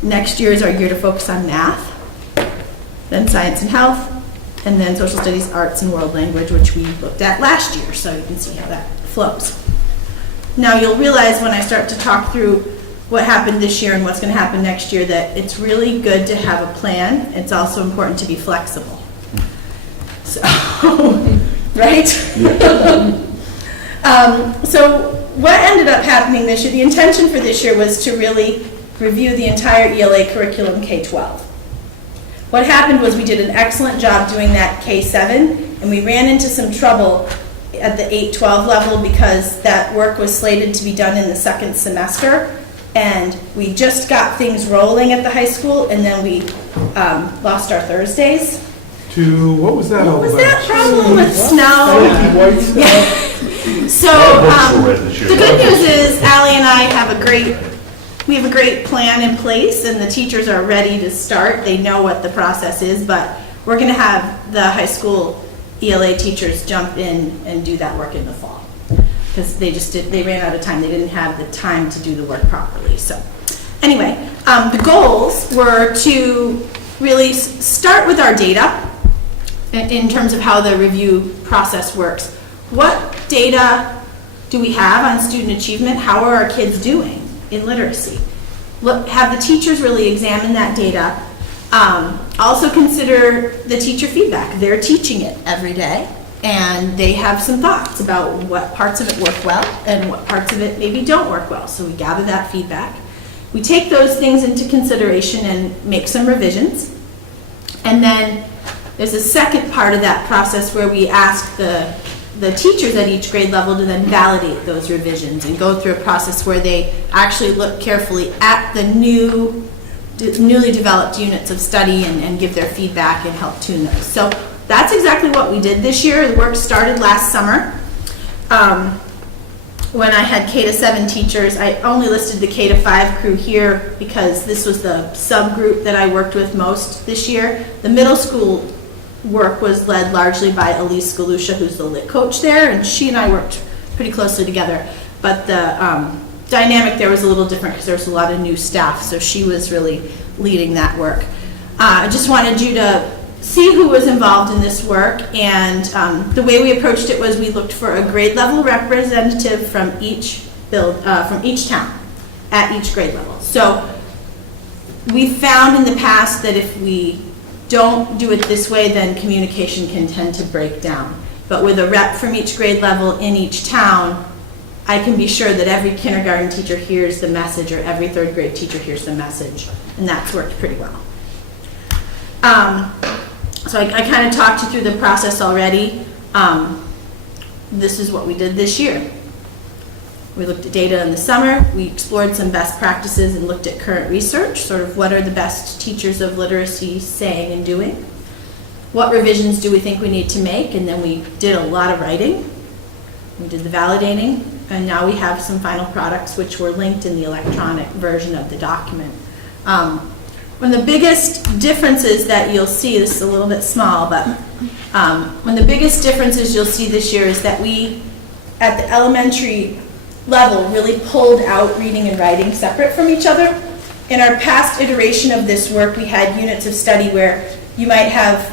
Next year is our year to focus on math, then science and health, and then social studies, arts, and world language, which we looked at last year, so you can see how that flows. Now you'll realize when I start to talk through what happened this year and what's going to happen next year that it's really good to have a plan. It's also important to be flexible. So, right? So what ended up happening this year, the intention for this year was to really review the entire ELA curriculum K-12. What happened was we did an excellent job doing that K-7, and we ran into some trouble at the 8-12 level because that work was slated to be done in the second semester, And we just got things rolling at the high school, and then we lost our Thursdays. What was that all What about? was that problem with snow? Funky white stuff? So, the good news is Ally and I have we have a great plan in place, and the teachers are ready to start. They know what the process is, but we're gonna have the high school ELA teachers jump in and do that work in the fall. Because they ran out of time. They didn't have the time to do the work properly. So anyway, the goals were to really start with our data in terms of how the review process works. What data do we have on student achievement? How are our kids doing in literacy? Have the teachers really examine that data. Also consider the teacher feedback. They're teaching it every day, and they have some thoughts about what parts of it work well and what parts of it maybe don't work well. So we gather that feedback. We take those things into consideration and make some revisions. And then there's a second part of that process where we ask the teachers at each grade level to then validate those revisions and go through a process where they actually look carefully at the newly developed units of study and give their feedback and help tune those. So that's exactly what we did this year. The work started last summer. When I had K-7 teachers, I only listed the K-5 crew here because this was the subgroup that I worked with most this year. The middle school work was led largely by Elise Galusha, who's the lit coach there, and she and I worked pretty closely together. But the dynamic there was a little different because there was a lot of new staff, so she was really leading that work. I just wanted you to see who was involved in this work, and the way we approached it was we looked for a grade level representative from each town at each grade level. So we found in the past that if we don't do it this way, then communication can tend to break down. But with a rep from each grade level in each town, I can be sure that every kindergarten teacher hears the message, or every third grade teacher hears the message, and that's worked pretty well. So I kind of talked you through the process already. This is what we did this year. We looked at data in the summer, we explored some best practices and looked at current research, sort of what are the best teachers of literacy saying and doing. What revisions do we think we need to make? And then we did a lot of writing. We did the validating, and now we have some final products which were linked in the electronic version of the document. One of the biggest differences that you'll see, this is a little bit small, but one of the biggest differences you'll see this year is that we, at the elementary level, really pulled out reading and writing separate from each other. In our past iteration of this work, we had units of study where you might have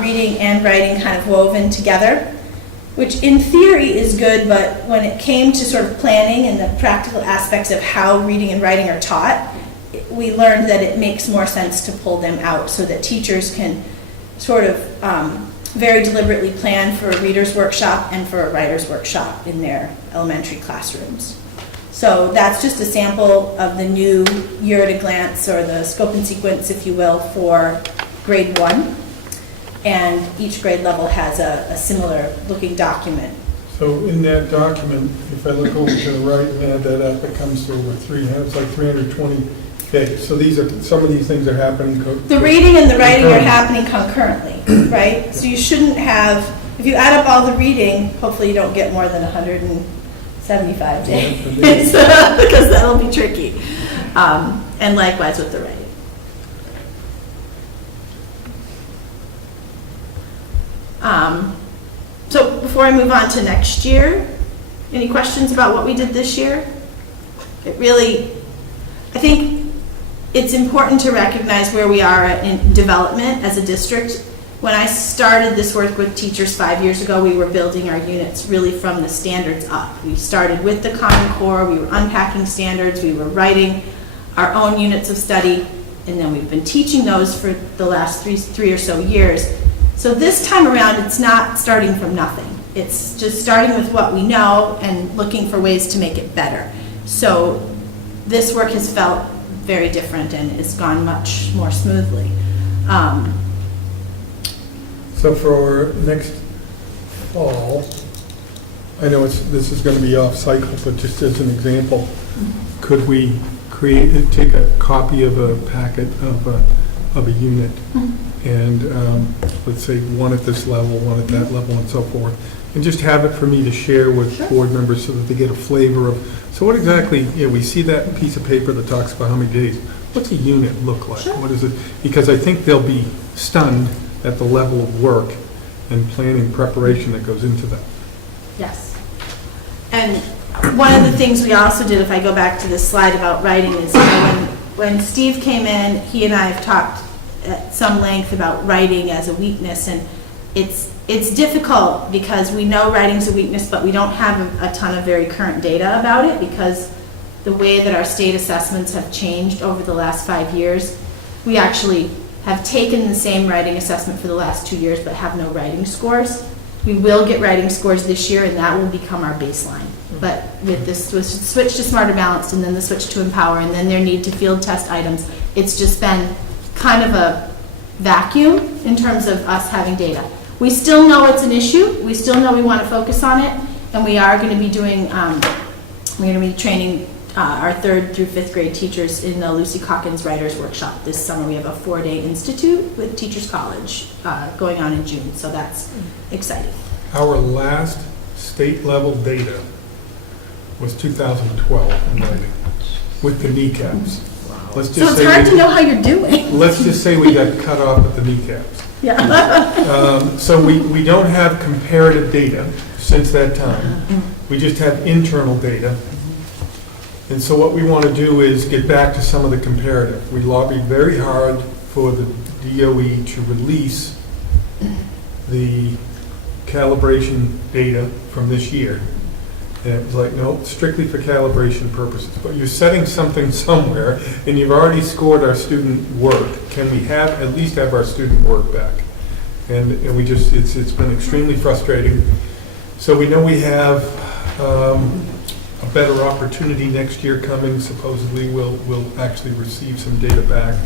reading and writing kind of woven together, which in theory is good, but when it came to sort of planning and the practical aspects of how reading and writing are taught, we learned that it makes more sense to pull them out so that teachers can sort of very deliberately plan for a reader's workshop and for a writer's workshop in their elementary classrooms. So that's just a sample of the new year at a glance, or the scope and sequence, if you will, for grade 1. And each grade level has a similar looking document. So in that document, if I look over to the right and add that up, it comes to over it's like 320 pages. So some of these things are happening. The reading and the writing are happening concurrently, right? So you shouldn't have, if you add up all the reading, hopefully you don't get more than 175 days, because that'll be tricky. And likewise with the writing. So before I move on to next year, any questions about what we did this year? I think it's important to recognize where we are in development as a district. When I started this work with teachers 5 years ago, we were building our units really from the standards up. We started with the Common Core, we were unpacking standards, we were writing our own units of study, and then we've been teaching those for the last three or so years. So this time around, it's not starting from nothing. It's just starting with what we know and looking for ways to make it better. So this work has felt very different and it's gone much more smoothly. So for next fall, I know this is going to be off cycle, but just as an example, could we take a copy of a packet of a unit, and let's say one at this level, one at that level, and so forth, and just have it for me to share with board members so that they get a flavor of, so what exactly, we see that piece of paper that talks about how many days. What's a unit look like? Sure. What is it? Because I think they'll be stunned at the level of work and planning preparation that goes into that. Yes. And one of the things we also did, if I go back to this slide about writing, is when Steve came in, he and I have talked at some length about writing as a weakness, and it's difficult because we know writing's a weakness, but we don't have a ton of very current data about it because the way that our state assessments have changed over the last 5 years. We actually have taken the same writing assessment for the last 2 years but have no writing scores. We will get writing scores this year, and that will become our baseline. But with this switch to Smarter Balanced and then the switch to Empower and then their need to field test items, it's just been kind of a vacuum in terms of us having data. We still know it's an issue. We still know we want to focus on it, and we are going to be doing, we're going to be training our 3rd through 5th grade teachers in the Lucy Calkins Writers Workshop this summer. We have a 4-day institute with Teachers College going on in June, so that's exciting. Our last state level data was 2012 in writing with the kneecaps. Let's just So it's say hard to know how you're doing. Let's just say we got cut off at the kneecaps. Yeah. So we don't have comparative data since that time. We just have internal data. And so what we want to do is get back to some of the comparative. We lobbied very hard for the DOE to release the calibration data from this year. And it was like, no, strictly for calibration purposes. But you're setting something somewhere, and you've already scored our student work. Can we at least have our student work back? And we just, it's been extremely frustrating. So we know we have a better opportunity next year coming. Supposedly we'll actually receive some data back,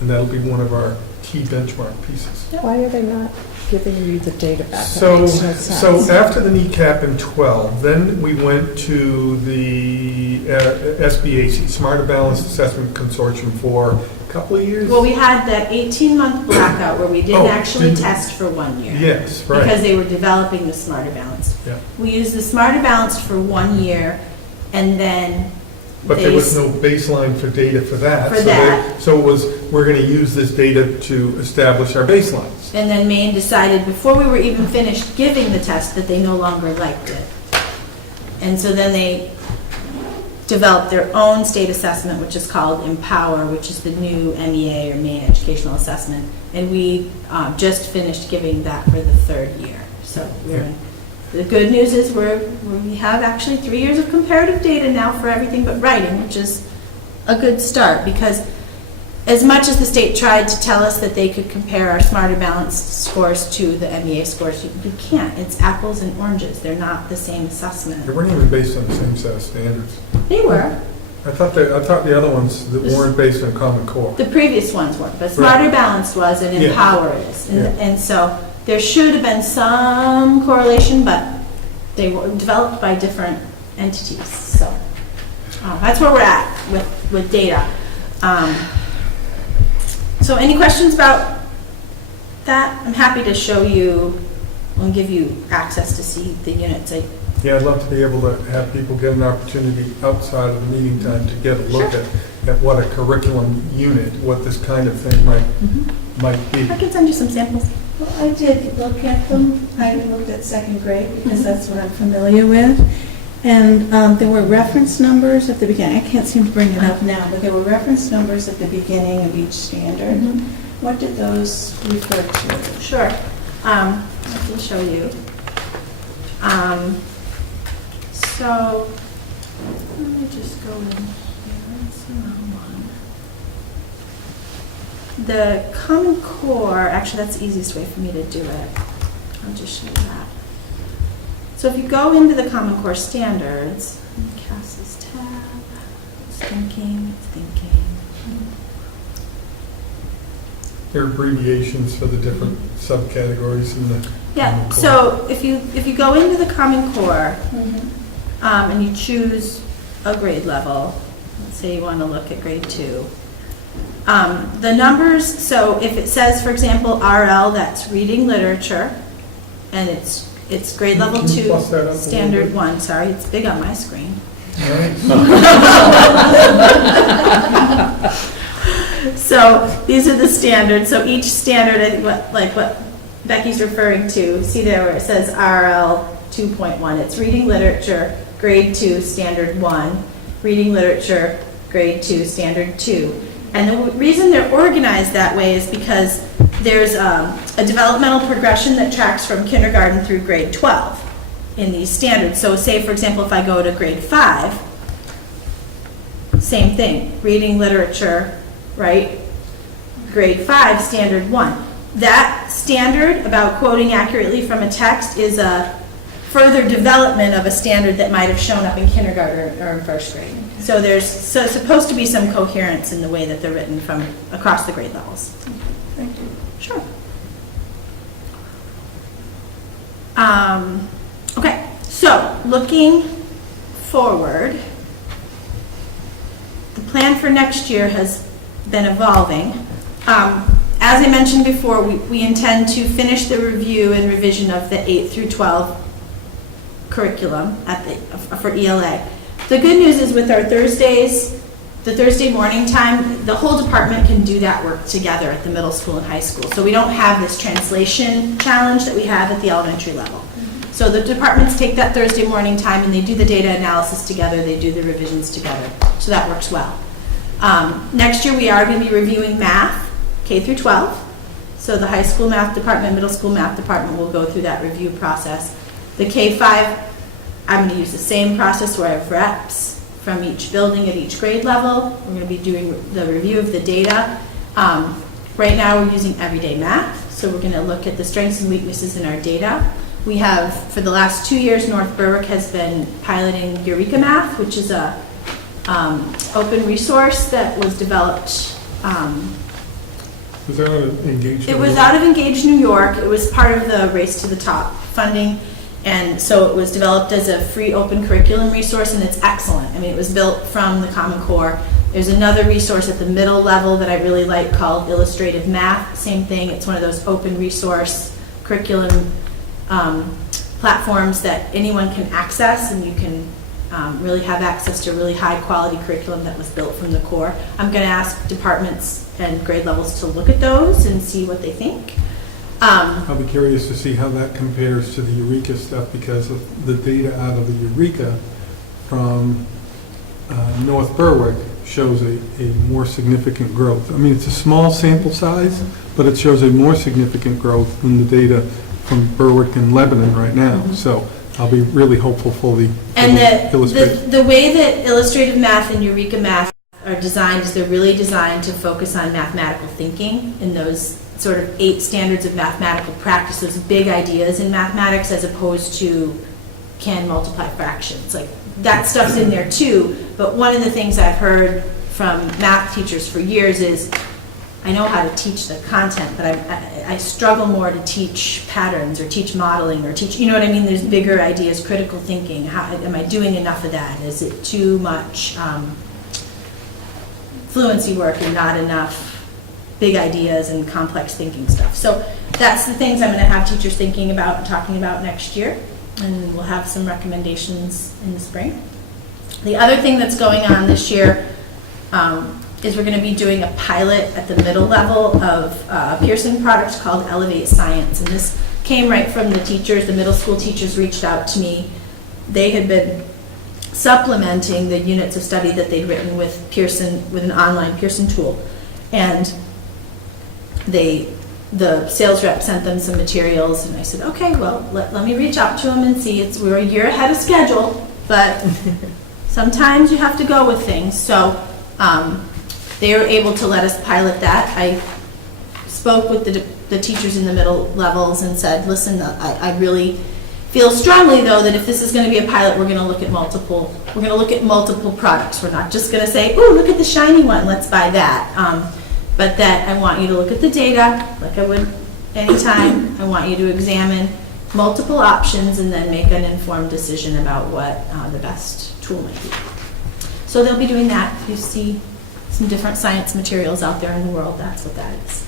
and that'll be one of our key benchmark pieces. Why are they not giving you the data back? That So makes no sense. after the kneecap in 12, then we went to the SBAC, Smarter Balanced Assessment Consortium, for a couple of years? Well, we had that 18-month blackout where we didn't Oh, actually didn't- test for 1 year. Yes, right. Because they were developing the Smarter Balanced. Yeah. We used the Smarter Balanced for 1 year, and then But there was no baseline for data for that. For so that. So it was, we're going to use this data to establish our baselines. And then Maine decided, before we were even finished giving the test, that they no longer liked it. And so then they developed their own state assessment, which is called Empower, which is the new MEA, or Maine Educational Assessment. And we just finished giving that for the 3rd year. So the good news is we have actually 3 years of comparative data now for everything but writing, which is a good start, because as much as the state tried to tell us that they could compare our Smarter Balanced scores to the MEA scores, you can't. It's apples and oranges. They're not the same assessment. They weren't even based on the same set of standards. They were. I thought the other ones that weren't based on Common Core. The previous ones weren't, but Smarter Balanced was, and Yeah. Empower is. And, Yeah. and so there should have been some correlation, but they were developed by different entities. So that's where we're at with data. So any questions about that? I'm happy to show you and give you access to see the units. Yeah, I'd love to be able to have people get an opportunity outside of the meeting time to get a look at what a curriculum unit, what this kind of thing might be. I can send you some samples. Well, I did look at them. I looked at 2nd grade because that's what I'm familiar with. And there were reference numbers at the beginning. I can't seem to bring it up now, but there were reference numbers at the beginning of each standard. What did those refer to? Sure. I can show you. So let me just go in here. It's the wrong one. The Common Core, actually that's the easiest way for me to do it. I'll just show you that. So if you go into the Common Core standards, CAS's tab, it's thinking. There are abbreviations for the different subcategories in the Yeah, Common Core. so if you go into the Common Core, and you choose a grade level, let's say you want to look at grade 2. The numbers, so if it says, for example, RL, that's reading literature, and it's grade level Can you 2, plus that up a little standard bit? 1, sorry, it's big on my screen. All right. So these are the standards. So each standard, I think what Becky's referring to, see there where it says RL 2.1, it's reading literature, grade 2, standard 1, reading literature, grade 2, standard 2. And the reason they're organized that way is because there's a developmental progression that tracks from kindergarten through grade 12 in these standards. So say, for example, if I go to grade 5, same thing, reading literature, right? Grade 5, standard 1. That standard about quoting accurately from a text is a further development of a standard that might have shown up in kindergarten or in first grade. So there's supposed to be some coherence in the way that they're written from across the grade levels. Thank you. Sure. Okay, so looking forward, the plan for next year has been evolving. As I mentioned before, we intend to finish the review and revision of the 8 through 12 curriculum for ELA. The good news is with our Thursdays, the Thursday morning time, the whole department can do that work together at the middle school and high school. So we don't have this translation challenge that we have at the elementary level. So the departments take that Thursday morning time and they do the data analysis together, they do the revisions together. So that works well. Next year we are going to be reviewing math, K through 12. So the high school math department, middle school math department will go through that review process. The K-5, I'm going to use the same process where I have reps from each building at each grade level. We're going to be doing the review of the data. Right now we're using everyday math, so we're going to look at the strengths and weaknesses in our data. We have, for the last 2 years, North Berwick has been piloting Eureka Math, which is a open resource that was developed. Was that out of Engage? It was out of Engage, New York. It was part of the Race to the Top funding. And so it was developed as a free open curriculum resource, and it's excellent. I mean, it was built from the Common Core. There's another resource at the middle level that I really like called Illustrative Math. Same thing. It's one of those open resource curriculum platforms that anyone can access, and you can really have access to really high quality curriculum that was built from the core. I'm going to ask departments and grade levels to look at those and see what they think. I'll be curious to see how that compares to the Eureka stuff, because of the data out of the Eureka from North Berwick shows a more significant growth. I mean, it's a small sample size, but it shows a more significant growth than the data from Berwick and Lebanon right now. Mhm. So I'll be really hopeful for the illustration. The way that Illustrative Math and Eureka Math are designed is they're really designed to focus on mathematical thinking in those sort of 8 standards of mathematical practice, those big ideas in mathematics, as opposed to can multiply fractions. Like, that stuff's in there too, but one of the things I've heard from math teachers for years is, I know how to teach the content, but I struggle more to teach patterns or teach modeling or teach, you know what I mean? There's bigger ideas, critical thinking. How am I doing enough of that? Is it too much fluency work and not enough big ideas and complex thinking stuff? So that's the things I'm going to have teachers thinking about and talking about next year, and we'll have some recommendations in the spring. The other thing that's going on this year is we're going to be doing a pilot at the middle level of a Pearson product called Elevate Science, and this came right from the teachers. The middle school teachers reached out to me. They had been supplementing the units of study that they'd written with Pearson, with an online Pearson tool, and the sales rep sent them some materials, and I said, okay, well, let me reach out to them and see. We're a year ahead of schedule, but sometimes you have to go with things. So they were able to let us pilot that. I spoke with the teachers in the middle levels and said, listen, I really feel strongly, though, that if this is going to be a pilot, we're going to look at multiple products. We're not just going to say, ooh, look at the shiny one, let's buy that. But that I want you to look at the data, like I would anytime. I want you to examine multiple options and then make an informed decision about what the best tool might be. So they'll be doing that. If you see some different science materials out there in the world, that's what that is.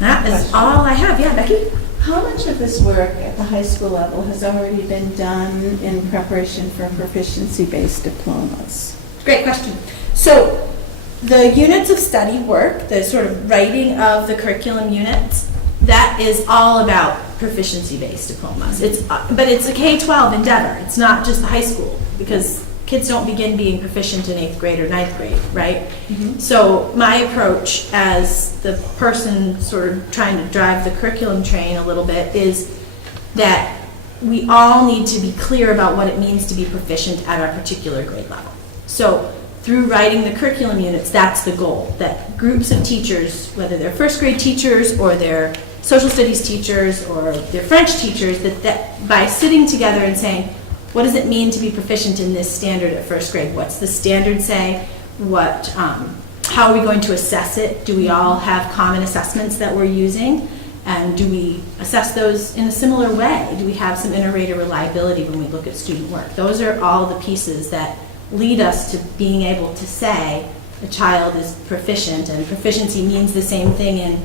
That is all I have. Yeah, Becky? How much of this work at the high school level has already been done in preparation for proficiency-based diplomas? Great question. So the units of study work, the sort of writing of the curriculum units, that is all about proficiency-based diplomas. But it's a K-12 endeavor. It's not just the high school, because kids don't begin being proficient in 8th grade or 9th grade, right? So my approach as the person sort of trying to drive the curriculum train a little bit is that we all need to be clear about what it means to be proficient at our particular grade level. So through writing the curriculum units, that's the goal, that groups of teachers, whether they're first grade teachers or they're social studies teachers or they're French teachers, that by sitting together and saying, what does it mean to be proficient in this standard at first grade? What's the standard say? How are we going to assess it? Do we all have common assessments that we're using? And do we assess those in a similar way? Do we have some inter-rater reliability when we look at student work? Those are all the pieces that lead us to being able to say a child is proficient, and proficiency means the same thing in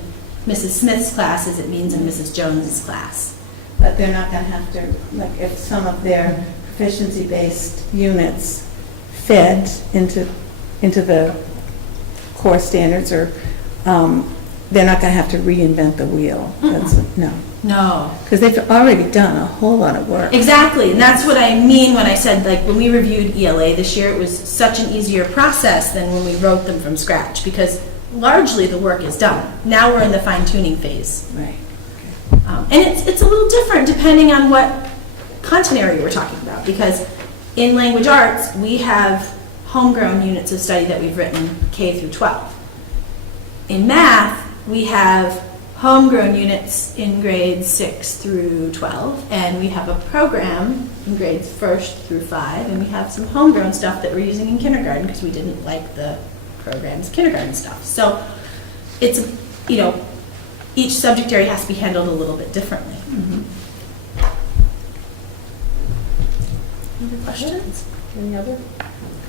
Mrs. Smith's class as it means in Mrs. Jones's class. But they're not going to have to, like, if some of their proficiency-based units fed into the core standards, or they're not going to have to reinvent the wheel. No. Because they've already done a whole lot of work. Exactly, and that's what I mean when I said, like, when we reviewed ELA this year, it was such an easier process than when we wrote them from scratch, because largely the work is done. Now we're in the fine-tuning phase. Right. And it's a little different depending on what content area we're talking about, because in language arts, we have homegrown units of study that we've written K through 12. In math, we have homegrown units in grades 6 through 12, and we have a program in grades 1st through 5, and we have some homegrown stuff that we're using in kindergarten because we didn't like the program's kindergarten stuff. So it's, each subject area has to be handled a little bit differently. Other questions? Any other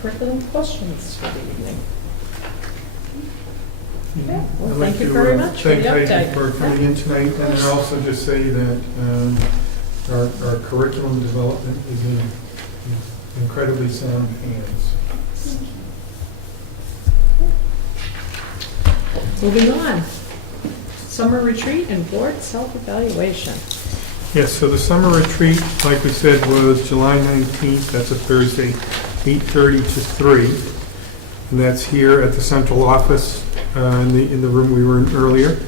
curriculum questions for the evening? Okay, well, I'd like thank you to, very much for the Thank update. you for coming in tonight, and then also just say that our curriculum development is in incredibly sound hands. Moving on. Summer retreat and board self-evaluation. Yes, so the summer retreat, like we said, was July 19th, that's a Thursday, 8:30 to 3. And that's here at the central office in the room we were in earlier.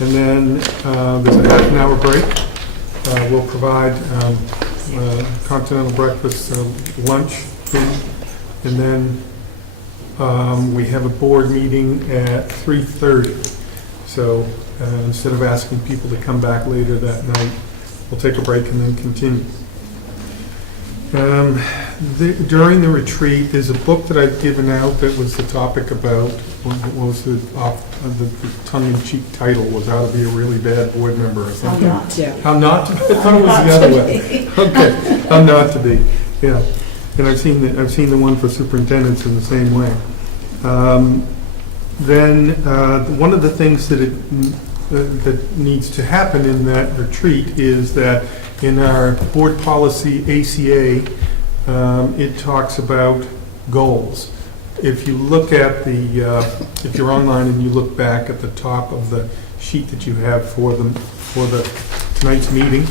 And then there's a half an hour break. We'll provide continental breakfast, lunch, food, and then we have a board meeting at 3:30. So instead of asking people to come back later that night, we'll take a break and then continue. During the retreat, there's a book that I've given out that was the topic about, what was the tongue-in-cheek title, was how to be a really bad board member or something. How not to. How not to? I thought it was the other way. Okay, how not to be, yeah. And I've seen the one for superintendents in the same way. Then one of the things that that needs to happen in that retreat is that in our board policy ACA, it talks about goals. If you look at if you're online and you look back at the top of the sheet that you have for tonight's meeting,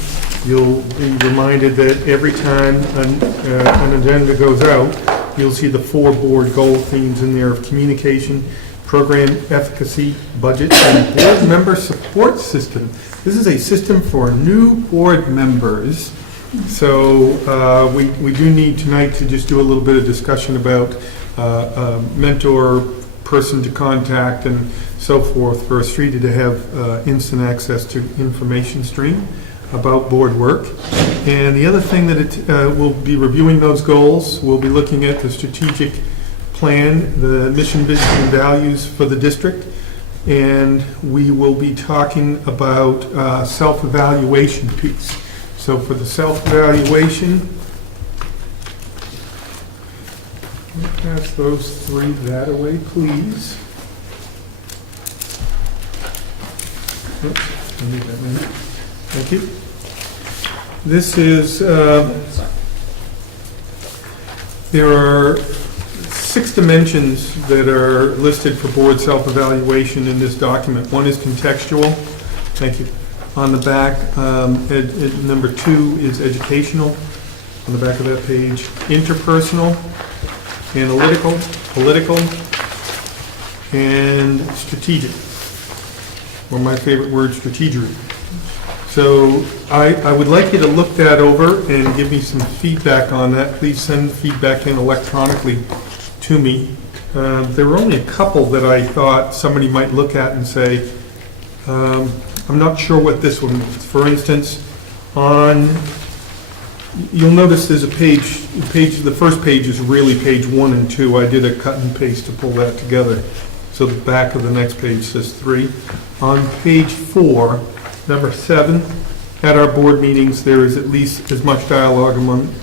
you'll be reminded that every time an agenda goes out, you'll see the 4 board goal themes in there of communication, program efficacy, budget, and board member support system. This is a system for new board members. So we do need tonight to just do a little bit of discussion about mentor, person to contact, and so forth for Streeter to have instant access to information stream about board work. And the other thing that we'll be reviewing those goals, we'll be looking at the strategic plan, the mission, vision, and values for the district, and we will be talking about self-evaluation piece. So for the self-evaluation, Pass those three that away, please. Oops, I need that one. Thank you. This is, there are 6 dimensions that are listed for board self-evaluation in this document. One is contextual. Thank you. On the back, number 2 is educational. On the back of that page, interpersonal, analytical, political, and strategic. Or my favorite word, strategery. So I would like you to look that over and give me some feedback on that. Please send feedback in electronically to me. There were only a couple that I thought somebody might look at and say, I'm not sure what this one means. For instance, you'll notice there's a page, the first page is really page 1 and 2. I did a cut and paste to pull that together. So the back of the next page says 3. On page 4, number 7, at our board meetings, there is at least as much dialogue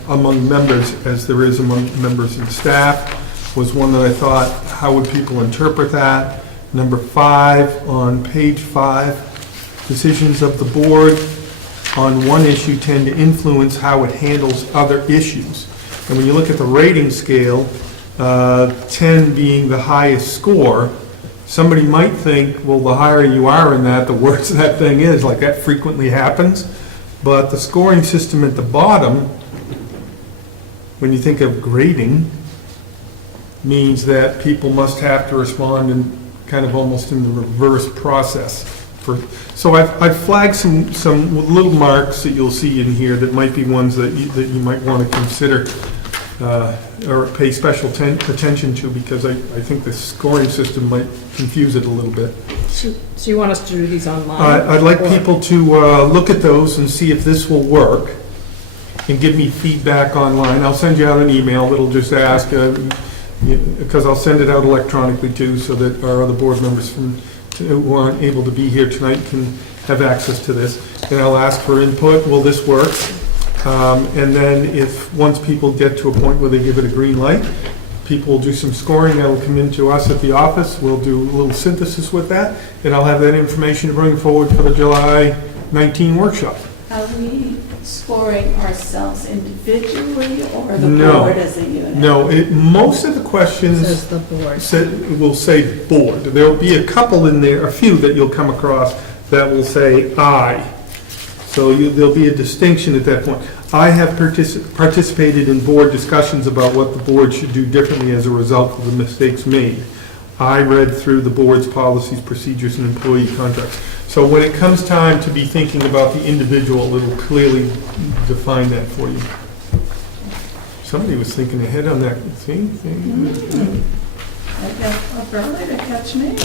among members as there is among members and staff, was one that I thought, how would people interpret that? Number 5, on page 5, decisions of the board on one issue tend to influence how it handles other issues. And when you look at the rating scale, 10 being the highest score, somebody might think, well, the higher you are in that, the worse that thing is. Like, that frequently happens. But the scoring system at the bottom, when you think of grading, means that people must have to respond in kind of almost in the reverse process. So I've flagged some little marks that you'll see in here that might be ones that you might want to consider or pay special attention to, because I think the scoring system might confuse it a little bit. So you want us to do these online? I'd like people to look at those and see if this will work and give me feedback online. I'll send you out an email that'll just ask, because I'll send it out electronically too, so that our other board members who aren't able to be here tonight can have access to this. And I'll ask for input. Will this work? And then once people get to a point where they give it a green light, people will do some scoring. That'll come into us at the office. We'll do a little synthesis with that, and I'll have that information to bring forward for the July 19 workshop. Are we scoring ourselves individually or the No. board as a unit? No, most of the questions Says the board. will say board. There'll be a couple in there, a few that you'll come across that will say I. So there'll be a distinction at that point. I have participated in board discussions about what the board should do differently as a result of the mistakes made. I read through the board's policies, procedures, and employee contracts. So when it comes time to be thinking about the individual, it'll clearly define that for you. Somebody was thinking ahead on that. See? I got a brother to catch me.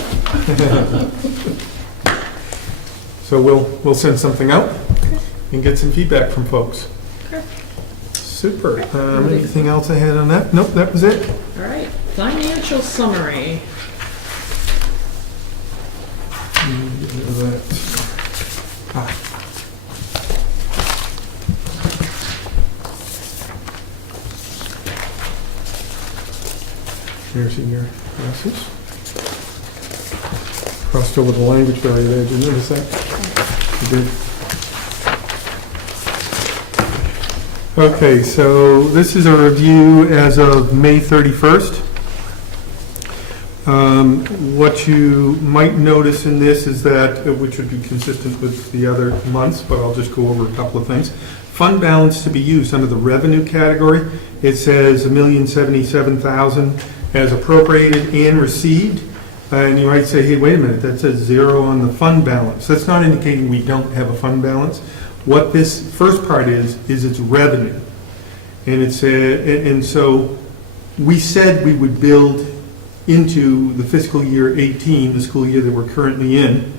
So we'll send something out and get some feedback from folks. Super. Anything else I had on that? Nope, that was it. All right, financial summary. There's in your glasses. Crossed over the language barrier there, did you notice that? You did. Okay, so this is a review as of May 31st. What you might notice in this is that, which would be consistent with the other months, but I'll just go over a couple of things. Fund balance to be used under the revenue category. It says $1,077,000 as appropriated and received. And you might say, hey, wait a minute, that says 0 on the fund balance. That's not indicating we don't have a fund balance. What this first part is it's revenue. And and so we said we would build into the fiscal year 18, the school year that we're currently in,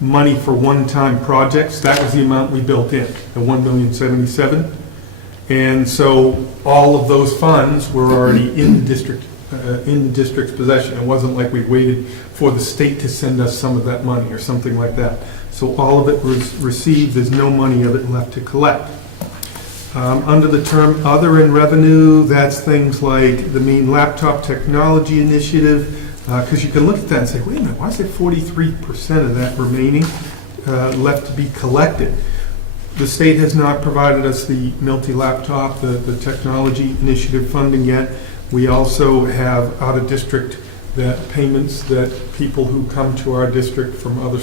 money for one-time projects. That was the amount we built in, the $1,077,000. And so all of those funds were already in the district, in the district's possession. It wasn't like we waited for the state to send us some of that money or something like that. So all of it was received. There's no money of it left to collect. Under the term other in revenue, that's things like the main laptop technology initiative, because you can look at that and say, wait a minute, why is there 43% of that remaining left to be collected? The state has not provided us the multi-laptop, the technology initiative funding yet. We also have out-of-district payments that people who come to our district from other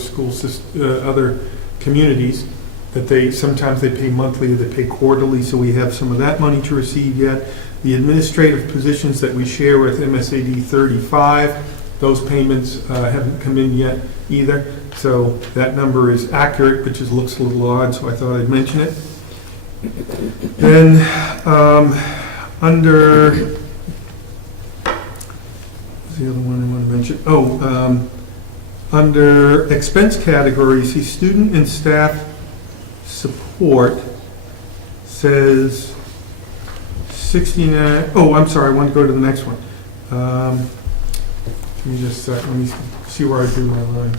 other communities, that sometimes they pay monthly or they pay quarterly, so we have some of that money to receive yet. The administrative positions that we share with MSAD 35, those payments haven't come in yet either. So that number is accurate, but just looks a little odd, so I thought I'd mention it. Then under, what's the other one I want to mention? Under expense category, you see student and staff support says 69, I'm sorry, I want to go to the next one. Give me just a second, let me see where I drew my line.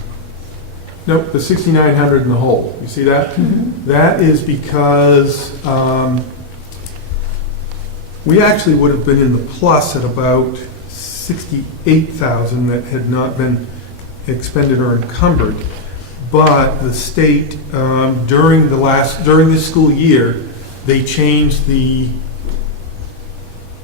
Nope, the 6,900 in the hole. You see that? Mm-hmm. That is because we actually would have been in the plus at about 68,000 that had not been expended or encumbered. But the state, during this school year, they changed the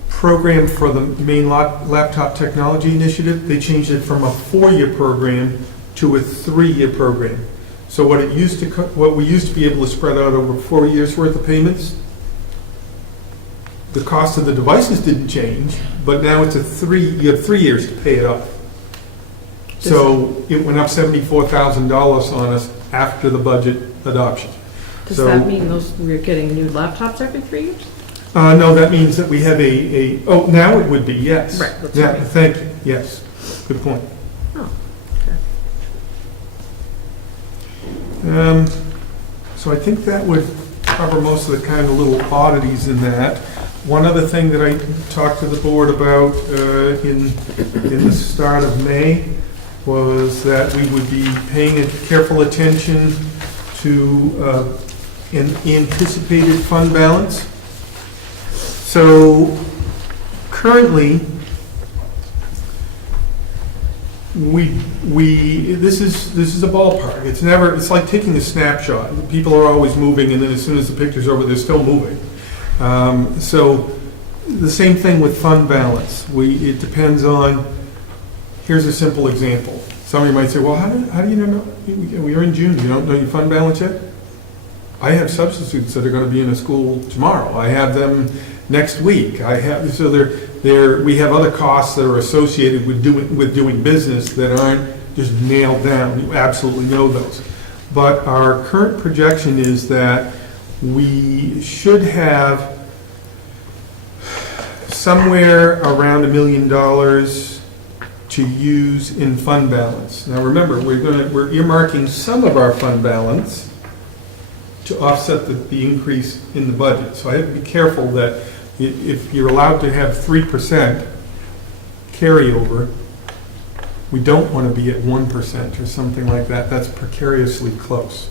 program for the main laptop technology initiative. They changed it from a 4-year program to a 3-year program. So what we used to be able to spread out over 4 years worth of payments, the cost of the devices didn't change, but now it's you have 3 years to pay it off. So it went up $74,000 on us after the budget adoption. Does that mean we're getting new laptops every 3 years? No, that means that we have now it would be, yes. Right, that's Yeah, right. thank you, yes. Good point. Oh, So I think that would cover most of the kind of little oddities in that. One other thing that I talked to the board about in the start of May was that we would be paying careful attention to an anticipated fund balance. So currently, this is a ballpark. It's like taking a snapshot. People are always moving, and then as soon as the picture's over, they're still moving. So the same thing with fund balance. It depends on. Here's a simple example. Some of you might say, well, how do you know? We are in June. You don't know your fund balance yet? I have substitutes that are going to be in a school tomorrow. I have them next week. We have other costs that are associated with doing business that aren't just nailed down. You absolutely know those. But our current projection is that we should have somewhere around $1 million to use in fund balance. Now remember, we're earmarking some of our fund balance to offset the increase in the budget. So I have to be careful that if you're allowed to have 3% carryover, we don't want to be at 1% or something like that. That's precariously close.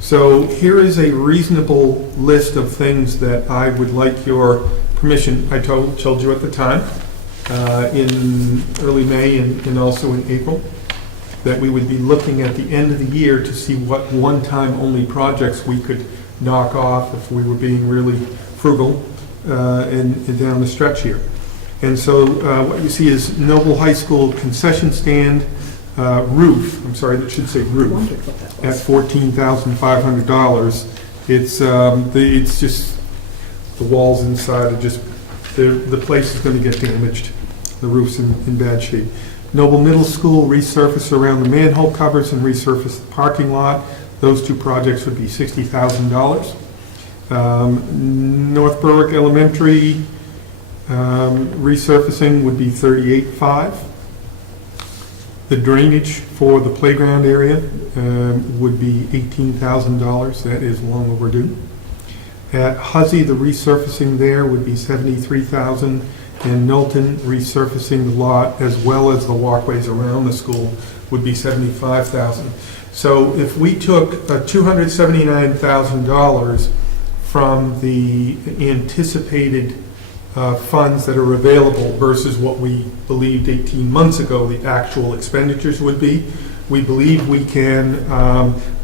So here is a reasonable list of things that I would like your permission. I told you at the time, in early May and also in April, that we would be looking at the end of the year to see what one-time only projects we could knock off if we were being really frugal and down the stretch here. And so what you see is Noble High School concession stand roof, I'm sorry, that should say roof, at $14,500. It's just, the walls inside are just, the place is going to get damaged. The roof's in bad shape. Noble Middle School resurface around the manhole covers and resurface the parking lot. Those two projects would be $60,000. North Berwick Elementary resurfacing would be $38,500. The drainage for the playground area would be $18,000. That is long overdue. At Hussey, the resurfacing there would be $73,000, and Knowlton resurfacing the lot as well as the walkways around the school would be $75,000. So if we took $279,000 from the anticipated funds that are available versus what we believed 18 months ago the actual expenditures would be. We believe we can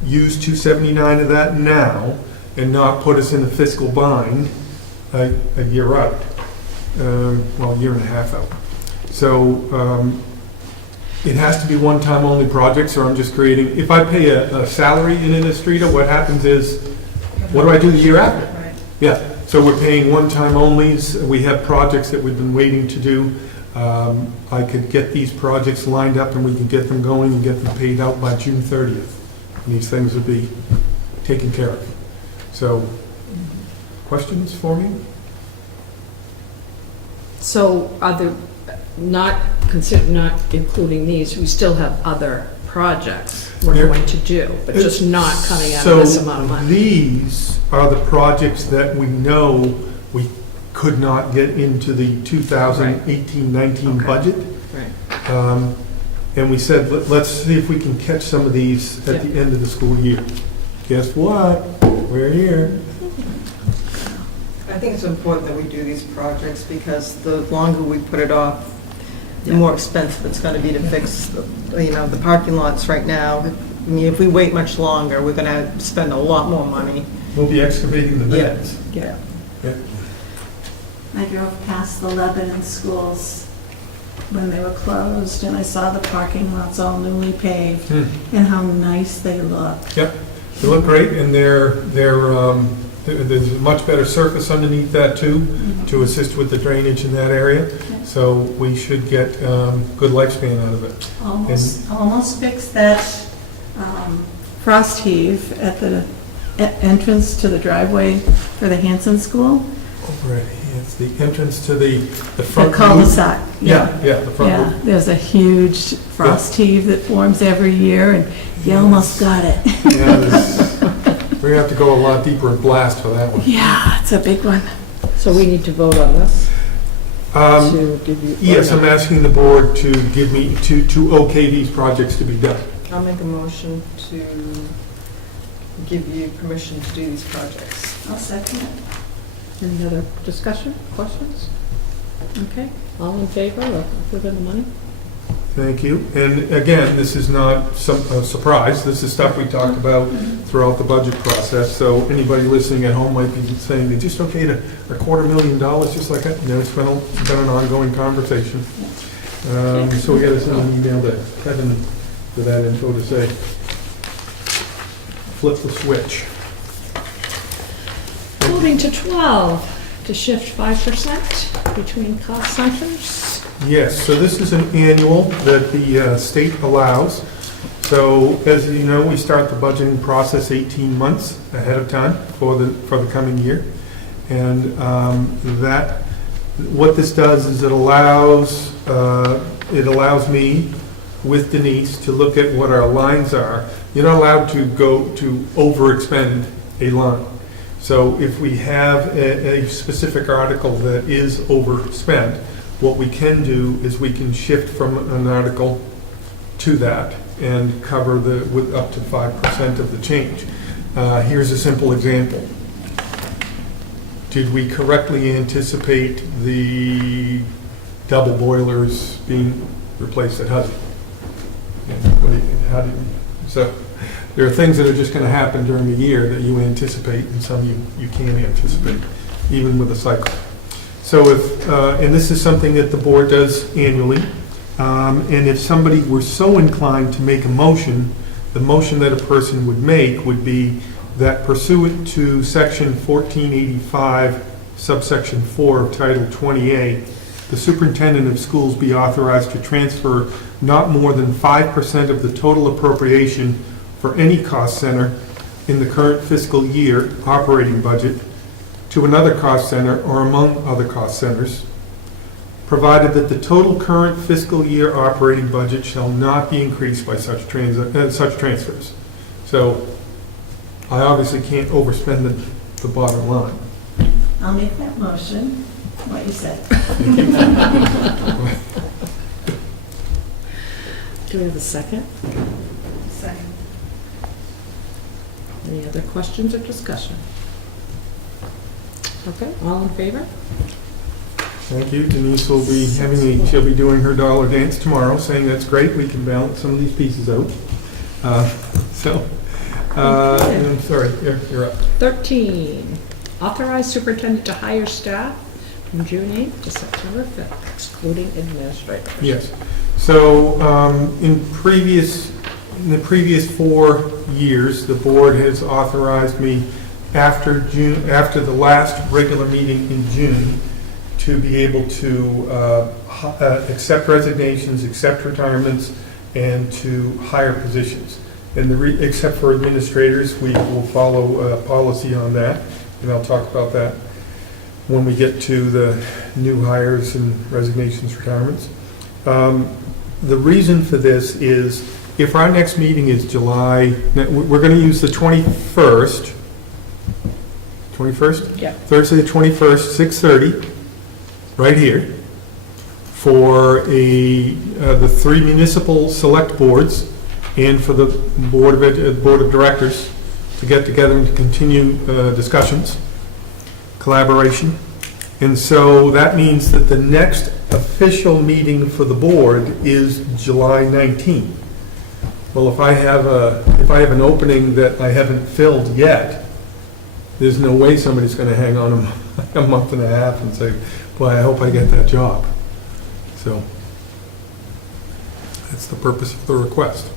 use 279 of that now and not put us in a fiscal bind a year out, well, a year and a half out. So it has to be one-time only projects, or I'm just creating, if I pay a salary in Administrator, what happens is, what do I do the year after? Right. Yeah, so we're paying one-time onlys. We have projects that we've been waiting to do. I could get these projects lined up and we can get them going and get them paid out by June 30th. And these things would be taken care of. So, questions for me? So are there, not including these, we still have other projects we're There- going to do, but just not coming out of this amount of So money? these are the projects that we know we could not get into the 2018-19 Okay. budget. Right. And we said, let's see if we can catch some of these at the end of the school year. Guess what? We're here. I think it's important that we do these projects because the longer we put it off, the more expensive it's going to be to fix, the parking lots right now. I mean, if we wait much longer, we're going to spend a lot more money. We'll be excavating the Yeah. beds. Yeah. I drove past the Lebanon schools when they were closed, and I saw the parking lots all newly paved, Hmm. and how nice they look. Yep, they look great, and there's a much better surface underneath that too, to assist with the drainage in that area. So we should get good lifespan out of it. Almost fixed that frost heave at the entrance to the driveway for the Hanson School. Over at, it's the entrance to the The front. cul-de-sac. Yeah, the front. Yeah, there's a huge frost heave that forms every year, and you almost got it. Yeah, we have to go a lot deeper and blast for that one. Yeah, it's a big one. So we need to vote on this to give you. Yes, I'm asking the board to give me, to okay these projects to be done. I'll make a motion to give you permission to do these projects. I'll second it. Any other discussion, questions? Okay, all in favor of approving the money? Thank you. And again, this is not a surprise. This is stuff we talked about throughout the budget process. So anybody listening at home might be saying, they just okayed a $250,000 just like that. No, it's been an ongoing conversation. So we got to send an email to Kevin with that info to say, flip the switch. Moving to 12, to shift 5% between cost centers. Yes, so this is an annual that the state allows. So as you know, we start the budgeting process 18 months ahead of time for the coming year. And what this does is it allows me with Denise to look at what our lines are. You're not allowed to go to overexpend a line. So if we have a specific article that is overspent, what we can do is we can shift from an article to that and cover with up to 5% of the change. Here's a simple example. Did we correctly anticipate the double boilers being replaced at Hudson? So there are things that are just going to happen during the year that you anticipate, and some you can't anticipate, even with a cycle. So and this is something that the board does annually, and if somebody were so inclined to make a motion, the motion that a person would make would be that pursuant to section 1485, subsection 4 of Title 20A, the superintendent of schools be authorized to transfer not more than 5% of the total appropriation for any cost center in the current fiscal year operating budget to another cost center or among other cost centers, provided that the total current fiscal year operating budget shall not be increased by such transfers. So I obviously can't overspend the bottom line. I'll make that motion, what you said. Do we have a second? Second. Any other questions or discussion? Okay, all in favor? Thank you. Denise will be she'll be doing her dollar dance tomorrow, saying that's great, we can balance some of these pieces out. And I'm sorry, you're up. 13, authorize superintendent to hire staff from June 8th to September 5th, excluding administrators. Yes. So in the previous 4 years, the board has authorized me after the last regular meeting in June to be able to accept resignations, accept retirements, and to hire positions. And except for administrators, we will follow a policy on that, and I'll talk about that when we get to the new hires and resignations, retirements. The reason for this is if our next meeting is July, we're going to use the 21st, Yeah. Thursday the 21st, 6:30, right here, for the 3 municipal select boards and for the board of directors to get together and to continue discussions, collaboration. And so that means that the next official meeting for the board is July 19th. Well, if I have an opening that I haven't filled yet, there's no way somebody's going to hang on a month and a half and say, boy, I hope I get that job. So that's the purpose of the request.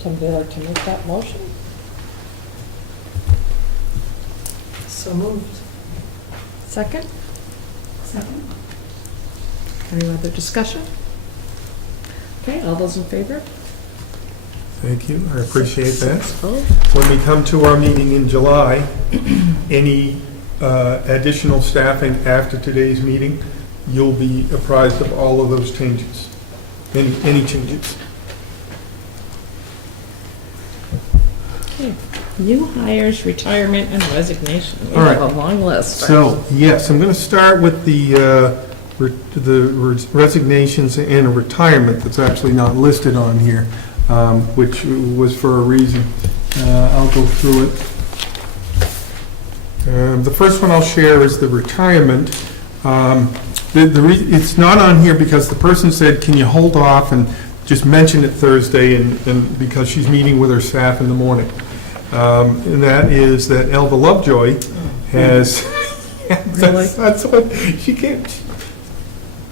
Somebody like to make that motion? So moved. Second? Second. Any other discussion? Okay, all those in favor? Thank you, I appreciate that. 6-0. When we come to our meeting in July, any additional staffing after today's meeting, you'll be apprised of all of those changes, any changes. Okay. New hires, retirement, and resignation. We All right. have a long list. So, yes, I'm going to start with the resignations and retirement that's actually not listed on here, which was for a reason. I'll go through it. The first one I'll share is the retirement. It's not on here because the person said, can you hold off and just mention it Thursday, and because she's meeting with her staff in the morning. And that is that Elva Lovejoy has, Really? that's what, she can't,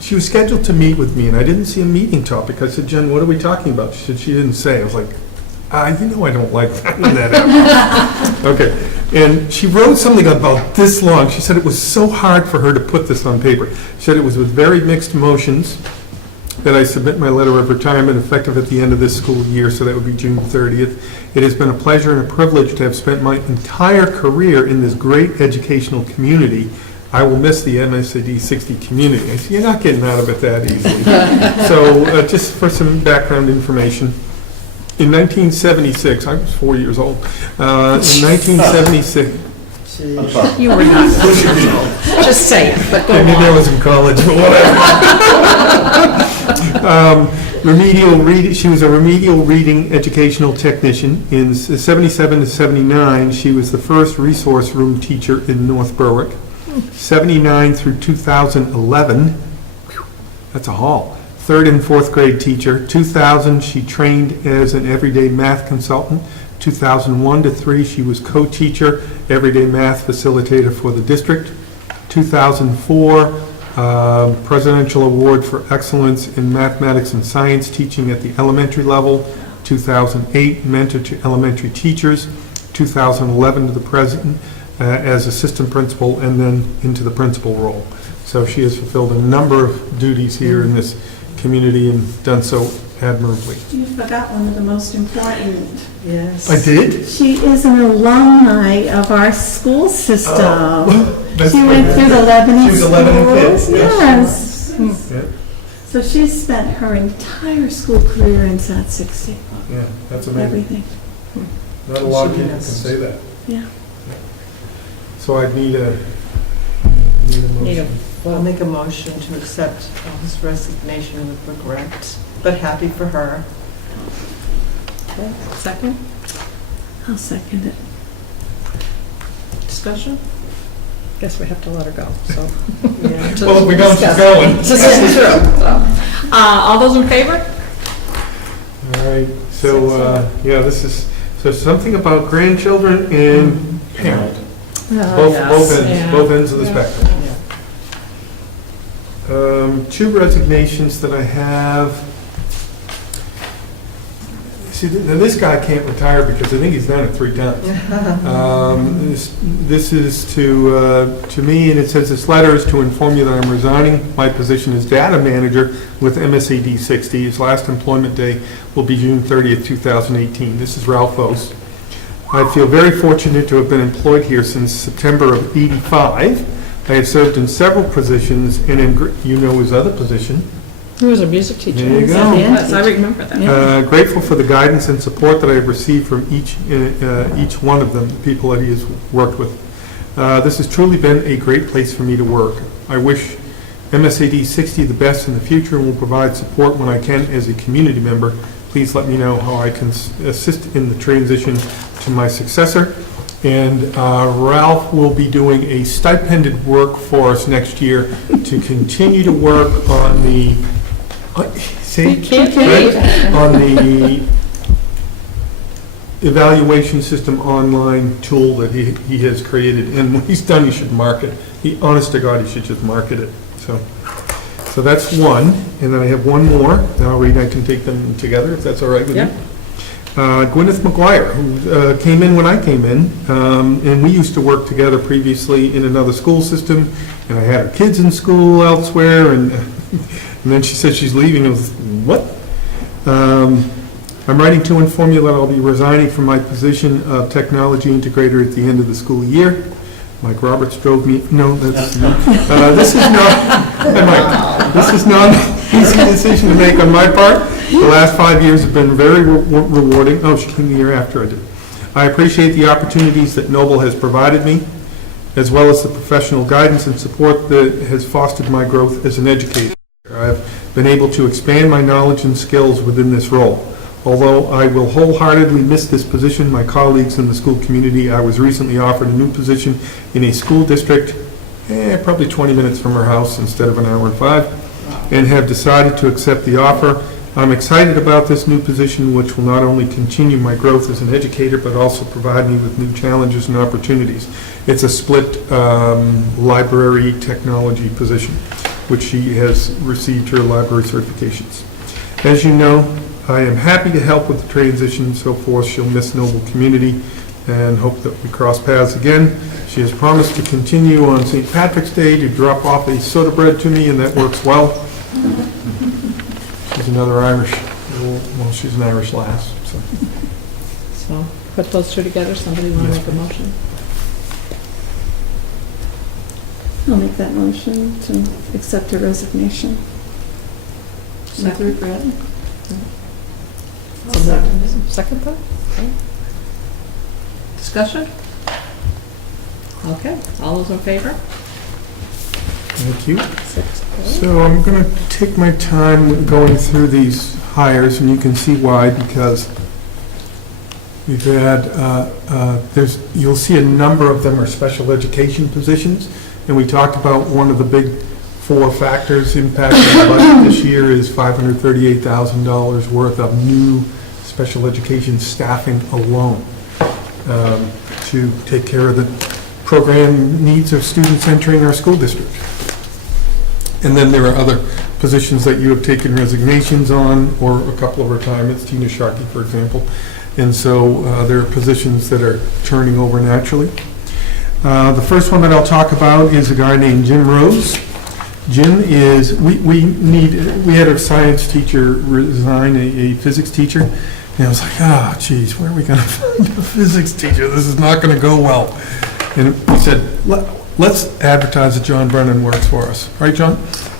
she was scheduled to meet with me, and I didn't see a meeting topic. I said, Jen, what are we talking about? She said she didn't say. I was like, I don't like that when that happens. Okay, and she wrote something about this long. She said it was so hard for her to put this on paper. She said it was with very mixed emotions that I submit my letter of retirement effective at the end of this school year, so that would be June 30th. It has been a pleasure and a privilege to have spent my entire career in this great educational community. I will miss the MSAD 60 community. I said, you're not getting out of it that easily. So just for some background information, in 1976, I was 4 years old, in 1976, You were not. Just say it, but go maybe I on. was in college, but whatever. She was a remedial reading educational technician. In 77 to 79, she was the first resource room teacher in North Berwick. 79 through 2011, that's a haul. 3rd and 4th grade teacher. 2000, she trained as an everyday math consultant. 2001 to 3, she was co-teacher, everyday math facilitator for the district. 2004, Presidential Award for Excellence in Mathematics and Science Teaching at the elementary level. 2008, mentor to elementary teachers. 2011 to the president as assistant principal, and then into the principal role. So she has fulfilled a number of duties here in this community and done so admirably. You forgot one of the most important. Yes. I did? She is an alumni of our school system. That's She went through the Lebanon She was 11 and 10, schools. yes. Yes. Yeah, So she's spent her entire school career in South 60. yeah, that's amazing. Everything. Not a lot of people can say that. Yeah. So I'd need a Need a motion. I'll make a motion to accept his resignation with regret, but happy for her. second? I'll second it. Discussion? Guess we have to let her go, so. Yeah. Well, if we don't, she's going. This is true, so. All those in favor? All right, so, yeah, this is, so something about grandchildren and parent. Both ends of the spectrum. Two resignations that I have. See, now this guy can't retire because I think he's done it 3 times. This is to me, and it says this letter is to inform you that I'm resigning my position as data manager with MSAD 60. His last employment day will be June 30th, 2018. This is Ralph Ost. I feel very fortunate to have been employed here since September of '85. I have served in several positions, and you know his other position. He was a music teacher. There you go. Yes, I remember that. Grateful for the guidance and support that I have received from each one of them, the people that he has worked with. This has truly been a great place for me to work. I wish MSAD 60 the best in the future and will provide support when I can as a community member. Please let me know how I can assist in the transition to my successor. And Ralph will be doing a stipended work for us next year to continue to work on the on the evaluation system online tool that he has created. And when he's done, he should mark it. Honest to God, he should just market it. So that's one. And then I have one more. Now, Reed, I can take them together if that's all right with you. Gwyneth McGuire, who came in when I came in, and we used to work together previously in another school system, and I had her kids in school elsewhere, and then she said she's leaving. I was, what? I'm writing to inform you that I'll be resigning from my position of technology integrator at the end of the school year. Mike Roberts drove me, no, that's, this is not, this is not an easy decision to make on my part. The last 5 years have been very rewarding. Oh, she came the year after I did. I appreciate the opportunities that Noble has provided me, as well as the professional guidance and support that has fostered my growth as an educator. I've been able to expand my knowledge and skills within this role. Although I will wholeheartedly miss this position, my colleagues in the school community, I was recently offered a new position in a school district, probably 20 minutes from her house instead of an hour and 5, and have decided to accept the offer. I'm excited about this new position, which will not only continue my growth as an educator, but also provide me with new challenges and opportunities. It's a split library technology position, which she has received her library certifications. As you know, I am happy to help with the transition and so forth. She'll miss Noble Community and hope that we cross paths again. She has promised to continue on St. Patrick's Day to drop off a soda bread to me, and that works well. She's another Irish, well, she's an Irish lass, so. So, put those two together, somebody want to make a motion? I'll make that motion to accept her resignation. With regret. Second thought? Okay. Discussion? Okay, all those in favor? Thank you. 6. So I'm going to take my time going through these hires, and you can see why, because we've had, you'll see a number of them are special education positions, and we talked about one of the big 4 factors impacting the budget this year is $538,000 worth of new special education staffing alone to take care of the program needs of students entering our school district. And then there are other positions that you have taken resignations on, or a couple of retirements, Tina Sharkey, for example. And so there are positions that are turning over naturally. The first one that I'll talk about is a guy named Jim Rose. Jim is, we had a science teacher resign, a physics teacher, and I was like, oh, geez, where are we going to find a physics teacher? This is not going to go well. And he said, let's advertise that John Brennan works for us. Right, John?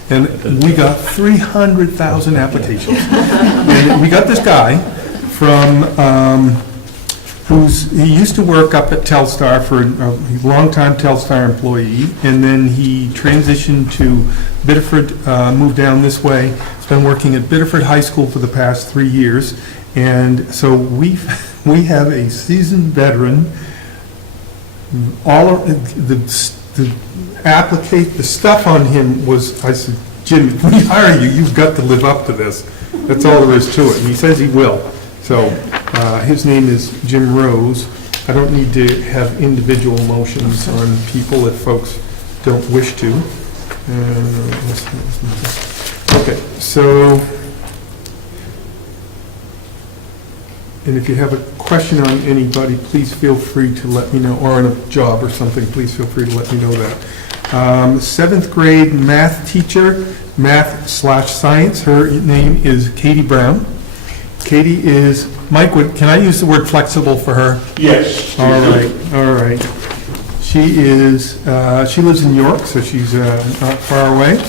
And we got 300,000 applications. And we got this guy from, he used to work up at Telstar for a long-time Telstar employee, and then he transitioned to Biddeford, moved down this way. He's been working at Biddeford High School for the past 3 years. And so we have a seasoned veteran the stuff on him was, I said, Jim, if we hire you, you've got to live up to this. That's all there is to it. And he says he will. So his name is Jim Rose. I don't need to have individual motions on people if folks don't wish to. Okay, so, and if you have a question on anybody, please feel free to let me know, or on a job or something, please feel free to let me know that. 7th grade math teacher, math/science, her name is Katie Brown. Katie is, Mike, can I use the word flexible for her? Yes. All right. She lives in York, so she's not far away.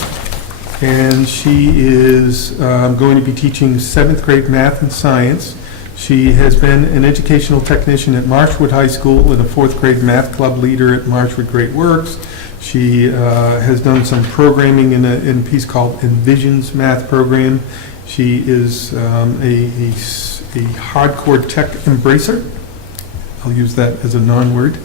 And she is going to be teaching 7th grade math and science. She has been an educational technician at Marshwood High School and a 4th grade math club leader at Marshwood Great Works. She has done some programming in a piece called Envision's math program. She is a hardcore tech embracer. I'll use that as a non-word.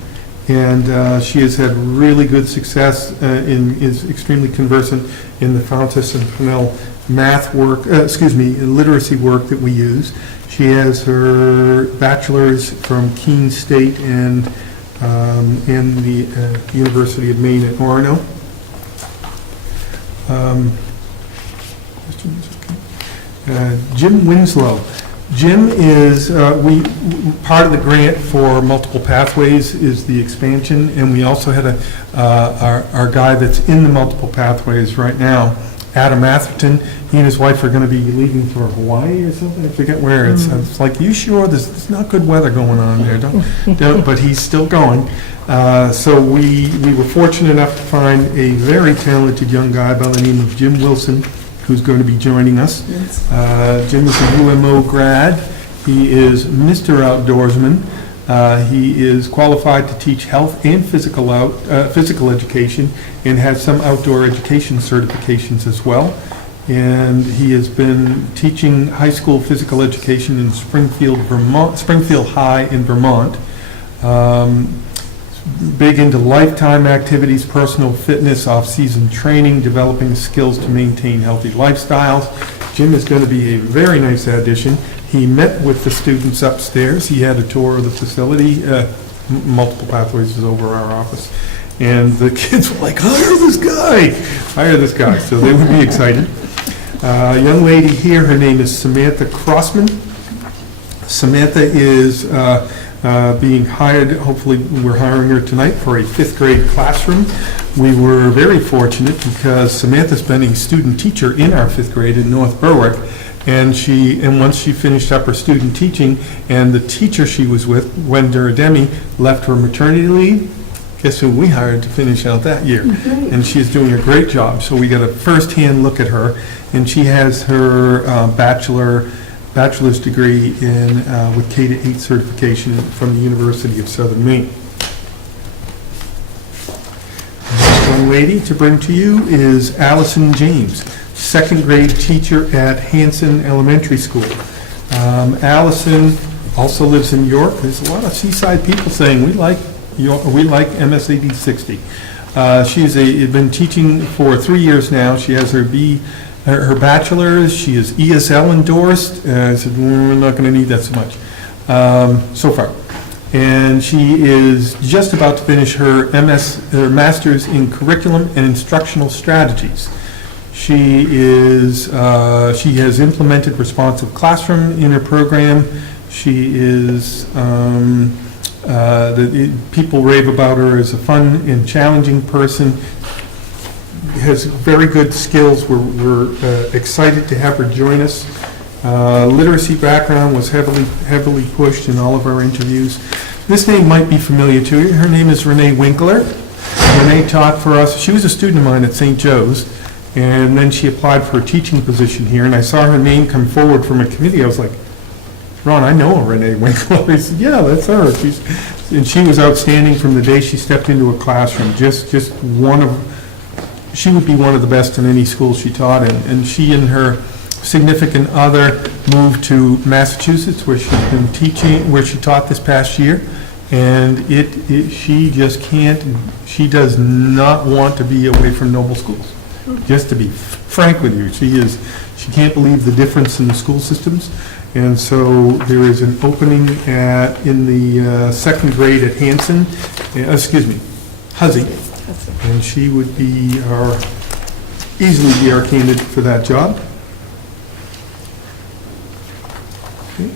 And she has had really good success is extremely conversant in the Fountas and Fennell math work, literacy work that we use. She has her bachelor's from Keene State and in the University of Maine at Orono. Jim Winslow. Jim is, part of the grant for multiple pathways is the expansion, and we also had our guy that's in the multiple pathways right now, Adam Atherton. He and his wife are going to be leaving for Hawaii or something. I forget where. It's like, you sure? There's not good weather going on there. Don't. But he's still going. So we were fortunate enough to find a very talented young guy by the name of Jim Wilson, who's going to be joining us. Jim is a UMO grad. He is Mr. Outdoorsman. He is qualified to teach health and physical education and has some outdoor education certifications as well. And he has been teaching high school physical education in Springfield High in Vermont. Big into lifetime activities, personal fitness, off-season training, developing skills to maintain healthy lifestyles. Jim is going to be a very nice addition. He met with the students upstairs. He had a tour of the facility. Multiple Pathways is over our office. And the kids were like, hire this guy. So they would be excited. A young lady here, her name is Samantha Crossman. Samantha is being hired, hopefully we're hiring her tonight for a 5th grade classroom. We were very fortunate because Samantha's been a student teacher in our 5th grade in North Berwick, and once she finished up her student teaching, and the teacher she was with, Gwen Durademi, left for maternity leave, guess who we hired to finish out that year? And she's doing a great job. So we got a first-hand look at her, and she has her bachelor's degree in with K-8 certification from the University of Southern Maine. This young lady to bring to you is Allison James, 2nd grade teacher at Hanson Elementary School. Allison also lives in York. There's a lot of seaside people saying we like MSAD 60. She's been teaching for 3 years now. She has her bachelor's. She is ESL endorsed. I said, we're not going to need that so much so far. And she is just about to finish her master's in curriculum and instructional strategies. She has implemented responsive classroom in her program. She is people rave about her as a fun and challenging person. Has very good skills. We're excited to have her join us. Literacy background was heavily pushed in all of our interviews. This name might be familiar to you. Her name is Renee Winkler. Renee taught for us. She was a student of mine at St. Joe's, and then she applied for a teaching position here, and I saw her name come forward from a committee. I was like, Ron, I know Renee Winkler. He said, yeah, that's her. And she was outstanding from the day she stepped into a classroom. She would be one of the best in any school she taught in. And she and her significant other moved to Massachusetts, where she's been teaching, where she taught this past year. And she just can't, she does not want to be away from Noble schools. Just to be frank with you, she can't believe the difference in the school systems. And so there is an opening in the second grade at Hussey. And she would easily be our candidate for that job. Okay.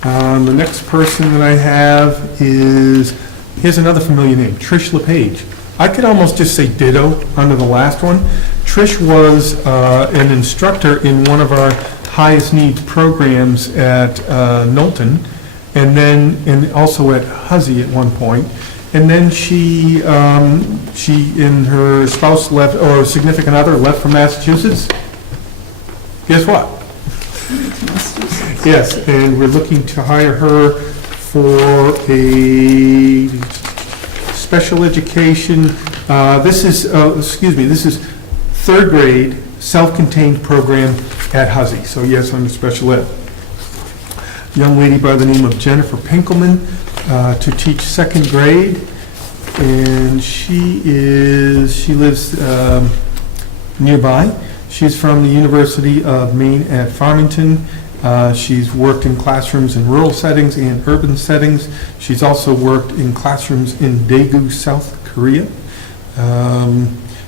The next person that I have here's another familiar name, Trish LePage. I could almost just say ditto under the last one. Trish was an instructor in one of our highest needs programs at Knowlton, and also at Hussey at one point. And then she and her spouse left, or significant other left for Massachusetts. Guess what? Yes, and we're looking to hire her for a special education. This is third grade self-contained program at Hussey. So yes, under special ed. Young lady by the name of Jennifer Pinkelman to teach second grade, and she lives nearby. She's from the University of Maine at Farmington. She's worked in classrooms in rural settings and urban settings. She's also worked in classrooms in Daegu, South Korea.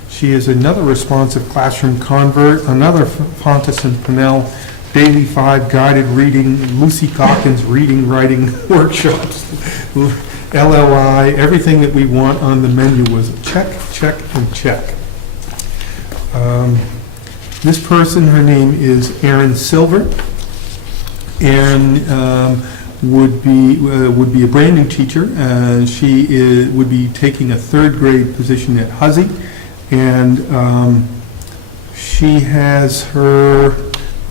She is another responsive classroom convert, another Fontes and Pinnell Daily 5 guided reading, Lucy Calkins reading, writing workshops, LLI, everything that we want on the menu was check, check, and check. This person, her name is Erin Silver. Erin would be a brand new teacher. She would be taking a third grade position at Hussey, and she has her.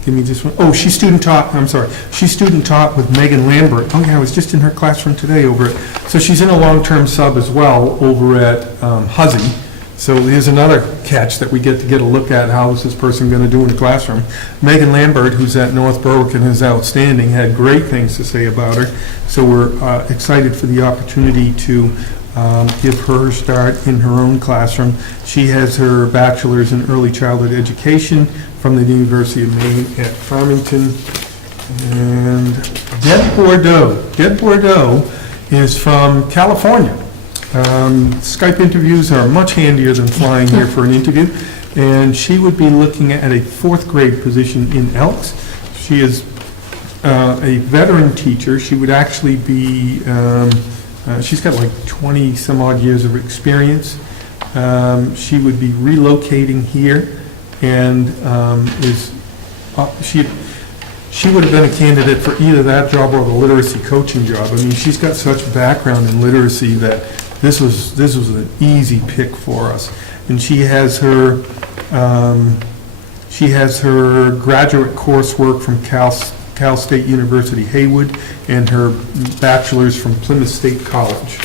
Give me just one. Oh, she's student taught. I'm sorry. She's student taught with Megan Lambert. Oh yeah, I was just in her classroom today over it. So she's in a long-term sub as well over at Hussey. So here's another catch that we get to get a look at. How is this person going to do in the classroom? Megan Lambert, who's at North Berwick and is outstanding, had great things to say about her. So we're excited for the opportunity to give her a start in her own classroom. She has her bachelor's in early childhood education from the University of Maine at Farmington. And Deb Bordeaux. Deb Bordeaux is from California. Skype interviews are much handier than flying here for an interview, and she would be looking at a fourth grade position in Elks. She is a veteran teacher. She would actually be, she's got like 20 some odd years of experience. She would be relocating here, and she would have been a candidate for either that job or the literacy coaching job. I mean, she's got such a background in literacy that this was an easy pick for us. And she has her graduate coursework from Cal State University Haywood and her bachelor's from Plymouth State College.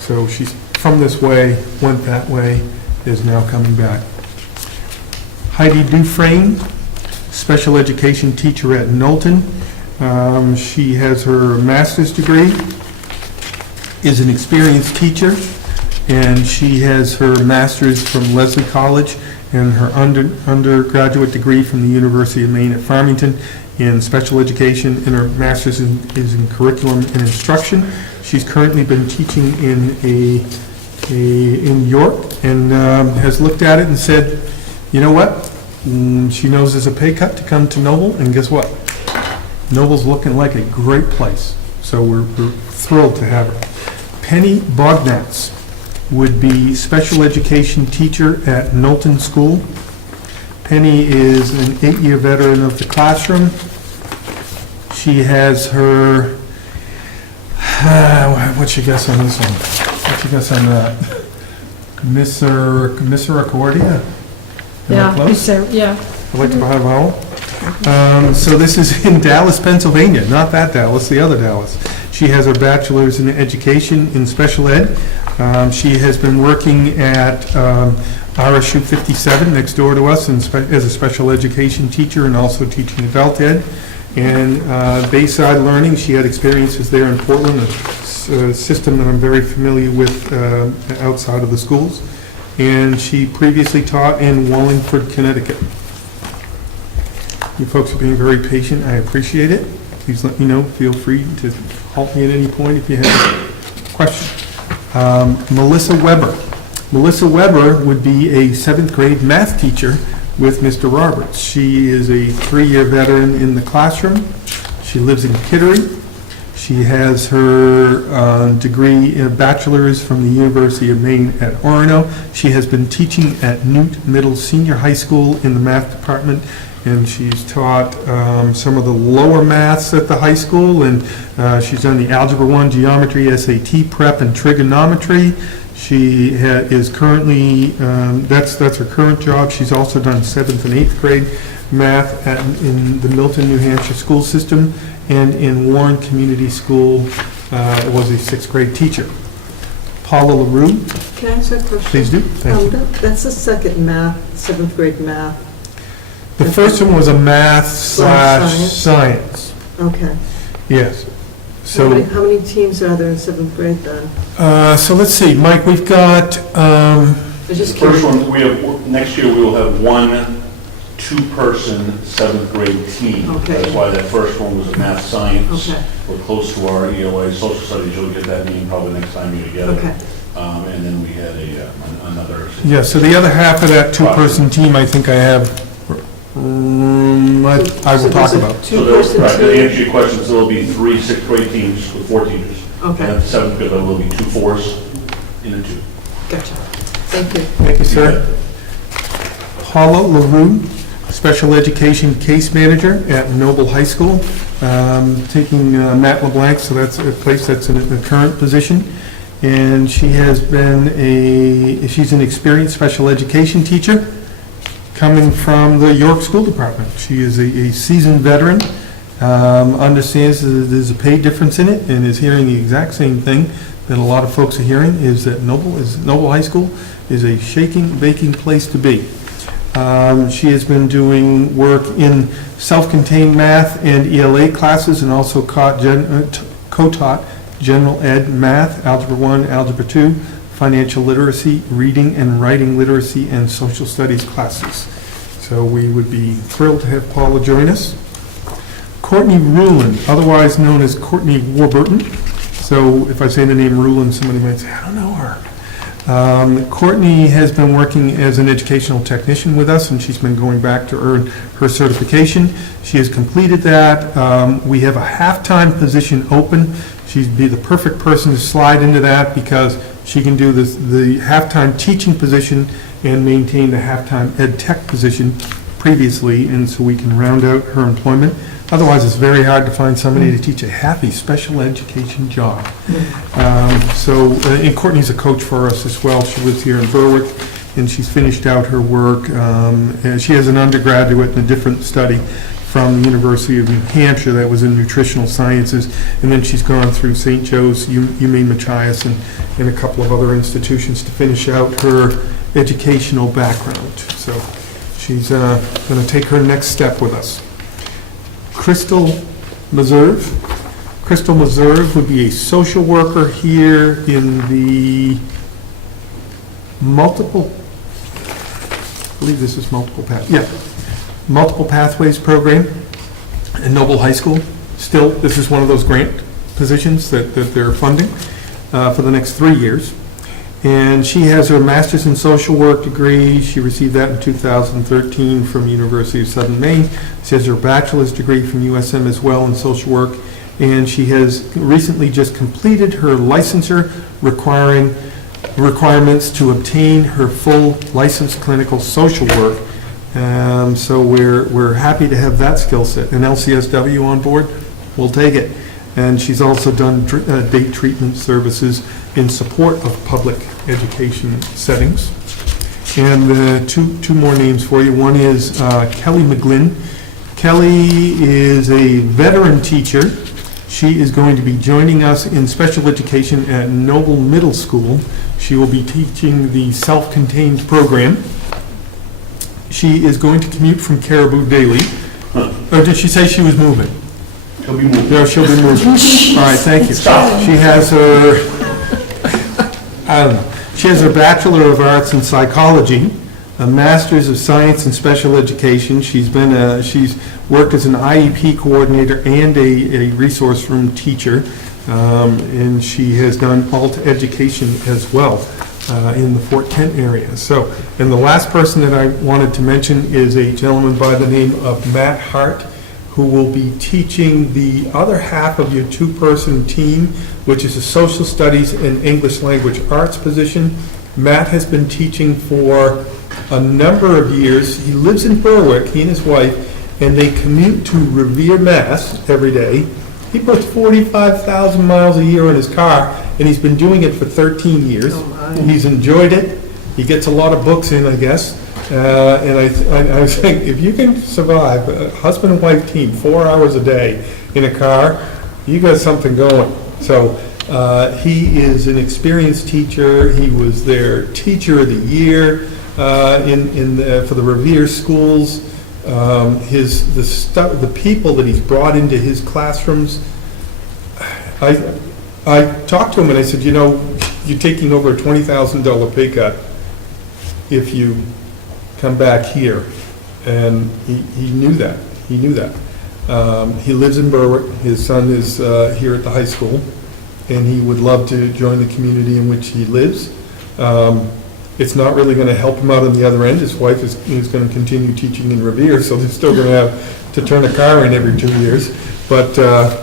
So she's from this way, went that way, is now coming back. Heidi Dufresne, special education teacher at Knowlton. She has her master's degree, is an experienced teacher, and she has her master's from Lesley College and her undergraduate degree from the University of Maine at Farmington in special education, and her master's is in curriculum and instruction. She's currently been teaching in York, and has looked at it and said, you know what? She knows there's a pay cut to come to Noble, and guess what? Noble's looking like a great place, so we're thrilled to have her. Penny Bognatz would be special education teacher at Knowlton School. Penny is an 8-year veteran of the classroom. She has her, what's your guess on this one? What's your guess on that? Misericordia? Am I close? Yeah. I'd like to have a vowel. So this is in Dallas, Pennsylvania, not that Dallas, the other Dallas. She has her bachelor's in education in special ed. She has been working at RSU 57 next door to us as a special education teacher and also teaching adult ed. And Bayside Learning, she had experiences there in Portland, a system that I'm very familiar with outside of the schools. And she previously taught in Wallingford, Connecticut. You folks are being very patient. I appreciate it. Please let me know. Feel free to halt me at any point if you have questions. Melissa Weber. Melissa Weber would be a 7th grade math teacher with Mr. Roberts. She is a 3-year veteran in the classroom. She lives in Kittery. She has her degree in a bachelor's from the University of Maine at Orono. She has been teaching at Newt Middle Senior High School in the math department, and she's taught some of the lower maths at the high school, and she's done the Algebra 1, Geometry, SAT Prep, and Trigonometry. She is currently, that's her current job. She's also done 7th and 8th grade math in the Milton, New Hampshire school system, and in Warren Community School was a 6th grade teacher. Paula LaRue. Can I ask a question? Please do. Thank you. That's the second math, 7th grade math. The first one was a math/science. Okay. Yes. How many teams are there in 7th grade then? So let's see, Mike, we've got, I was just The first curious. one, next year we will have one 2-person 7th grade team. Okay. That's why that first one was a math science. Okay. We're close to our ELA social studies. You'll get that meeting probably next time you're together. Okay. And then we had another. yeah, so the other half of that 2-person team, I think I have, I will talk about. So right, to answer your question, so there'll be 3 6th grade teams with 4 teachers. Okay. And at 7th grade, there will be 2 4s in a 2. Gotcha. Thank you. Thank you, sir. Paula LaRue, Special Education Case Manager at Noble High School, taking Matt LeBlanc, so that's a place that's in a current position. And she has been she's an experienced special education teacher coming from the York School Department. She is a seasoned veteran, understands that there's a pay difference in it, and is hearing the exact same thing that a lot of folks are hearing, is that Noble High School is a shaking, baking place to be. She has been doing work in self-contained math and ELA classes, and also co-taught general ed math, Algebra 1, Algebra 2, financial literacy, reading and writing literacy, and social studies classes. So we would be thrilled to have Paula join us. Courtney Rulin, otherwise known as Courtney Warburton. So if I say the name Rulin, somebody might say, I don't know her. Courtney has been working as an educational technician with us, and she's been going back to earn her certification. She has completed that. We have a half-time position open. She'd be the perfect person to slide into that because she can do the half-time teaching position and maintain the half-time ed tech position previously, and so we can round out her employment. Otherwise, it's very hard to find somebody to teach a happy special education job. And Courtney's a coach for us as well. She lives here in Berwick, and she's finished out her work. And she has an undergraduate in a different study from the University of New Hampshire that was in nutritional sciences, and then she's gone through St. Joe's, UMaine Machias, and a couple of other institutions to finish out her educational background. So she's going to take her next step with us. Crystal Meserve. Crystal Meserve would be a social worker here in the multiple pathways program at Noble High School. Still, this is one of those grant positions that they're funding for the next 3 years. And she has her master's in social work degree. She received that in 2013 from University of Southern Maine. She has her bachelor's degree from USM as well in social work. And she has recently just completed her licensure requirements to obtain her full licensed clinical social work. So we're happy to have that skill set. An LCSW on board, we'll take it. And she's also done date treatment services in support of public education settings. And two more names for you. One is Kelly McGlynn. Kelly is a veteran teacher. She is going to be joining us in special education at Noble Middle School. She will be teaching the self-contained program. She is going to commute from Caribou daily. Or did she say she was moving? She'll be moved. No, she'll be moved. All right, thank you. She has her, I don't know, she has her Bachelor of Arts in Psychology, a Master's of Science in Special Education. She's worked as an IEP coordinator and a resource room teacher, and she has done alt education as well in the Fort Kent area. So, and the last person that I wanted to mention is a gentleman by the name of Matt Hart, who will be teaching the other half of your two-person team, which is a social studies and English language arts position. Matt has been teaching for a number of years. He lives in Berwick, he and his wife, and they commute to Revere, Mass. every day. He puts 45,000 miles a year in his car, and he's been doing it for 13 years. Oh, my. He's enjoyed it. He gets a lot of books in, I guess. And I was saying, if you can survive a husband and wife team 4 hours a day in a car, you got something going. So he is an experienced teacher. He was their teacher of the year for the Revere schools. The people that he's brought into his classrooms. I talked to him and I said, you know, you're taking over a $20,000 pay cut if you come back here. And he knew that. He knew that. He lives in Berwick. His son is here at the high school, and he would love to join the community in which he lives. It's not really going to help him out on the other end. His wife is going to continue teaching in Revere, so they're still going to have to turn a car in every 2 years. But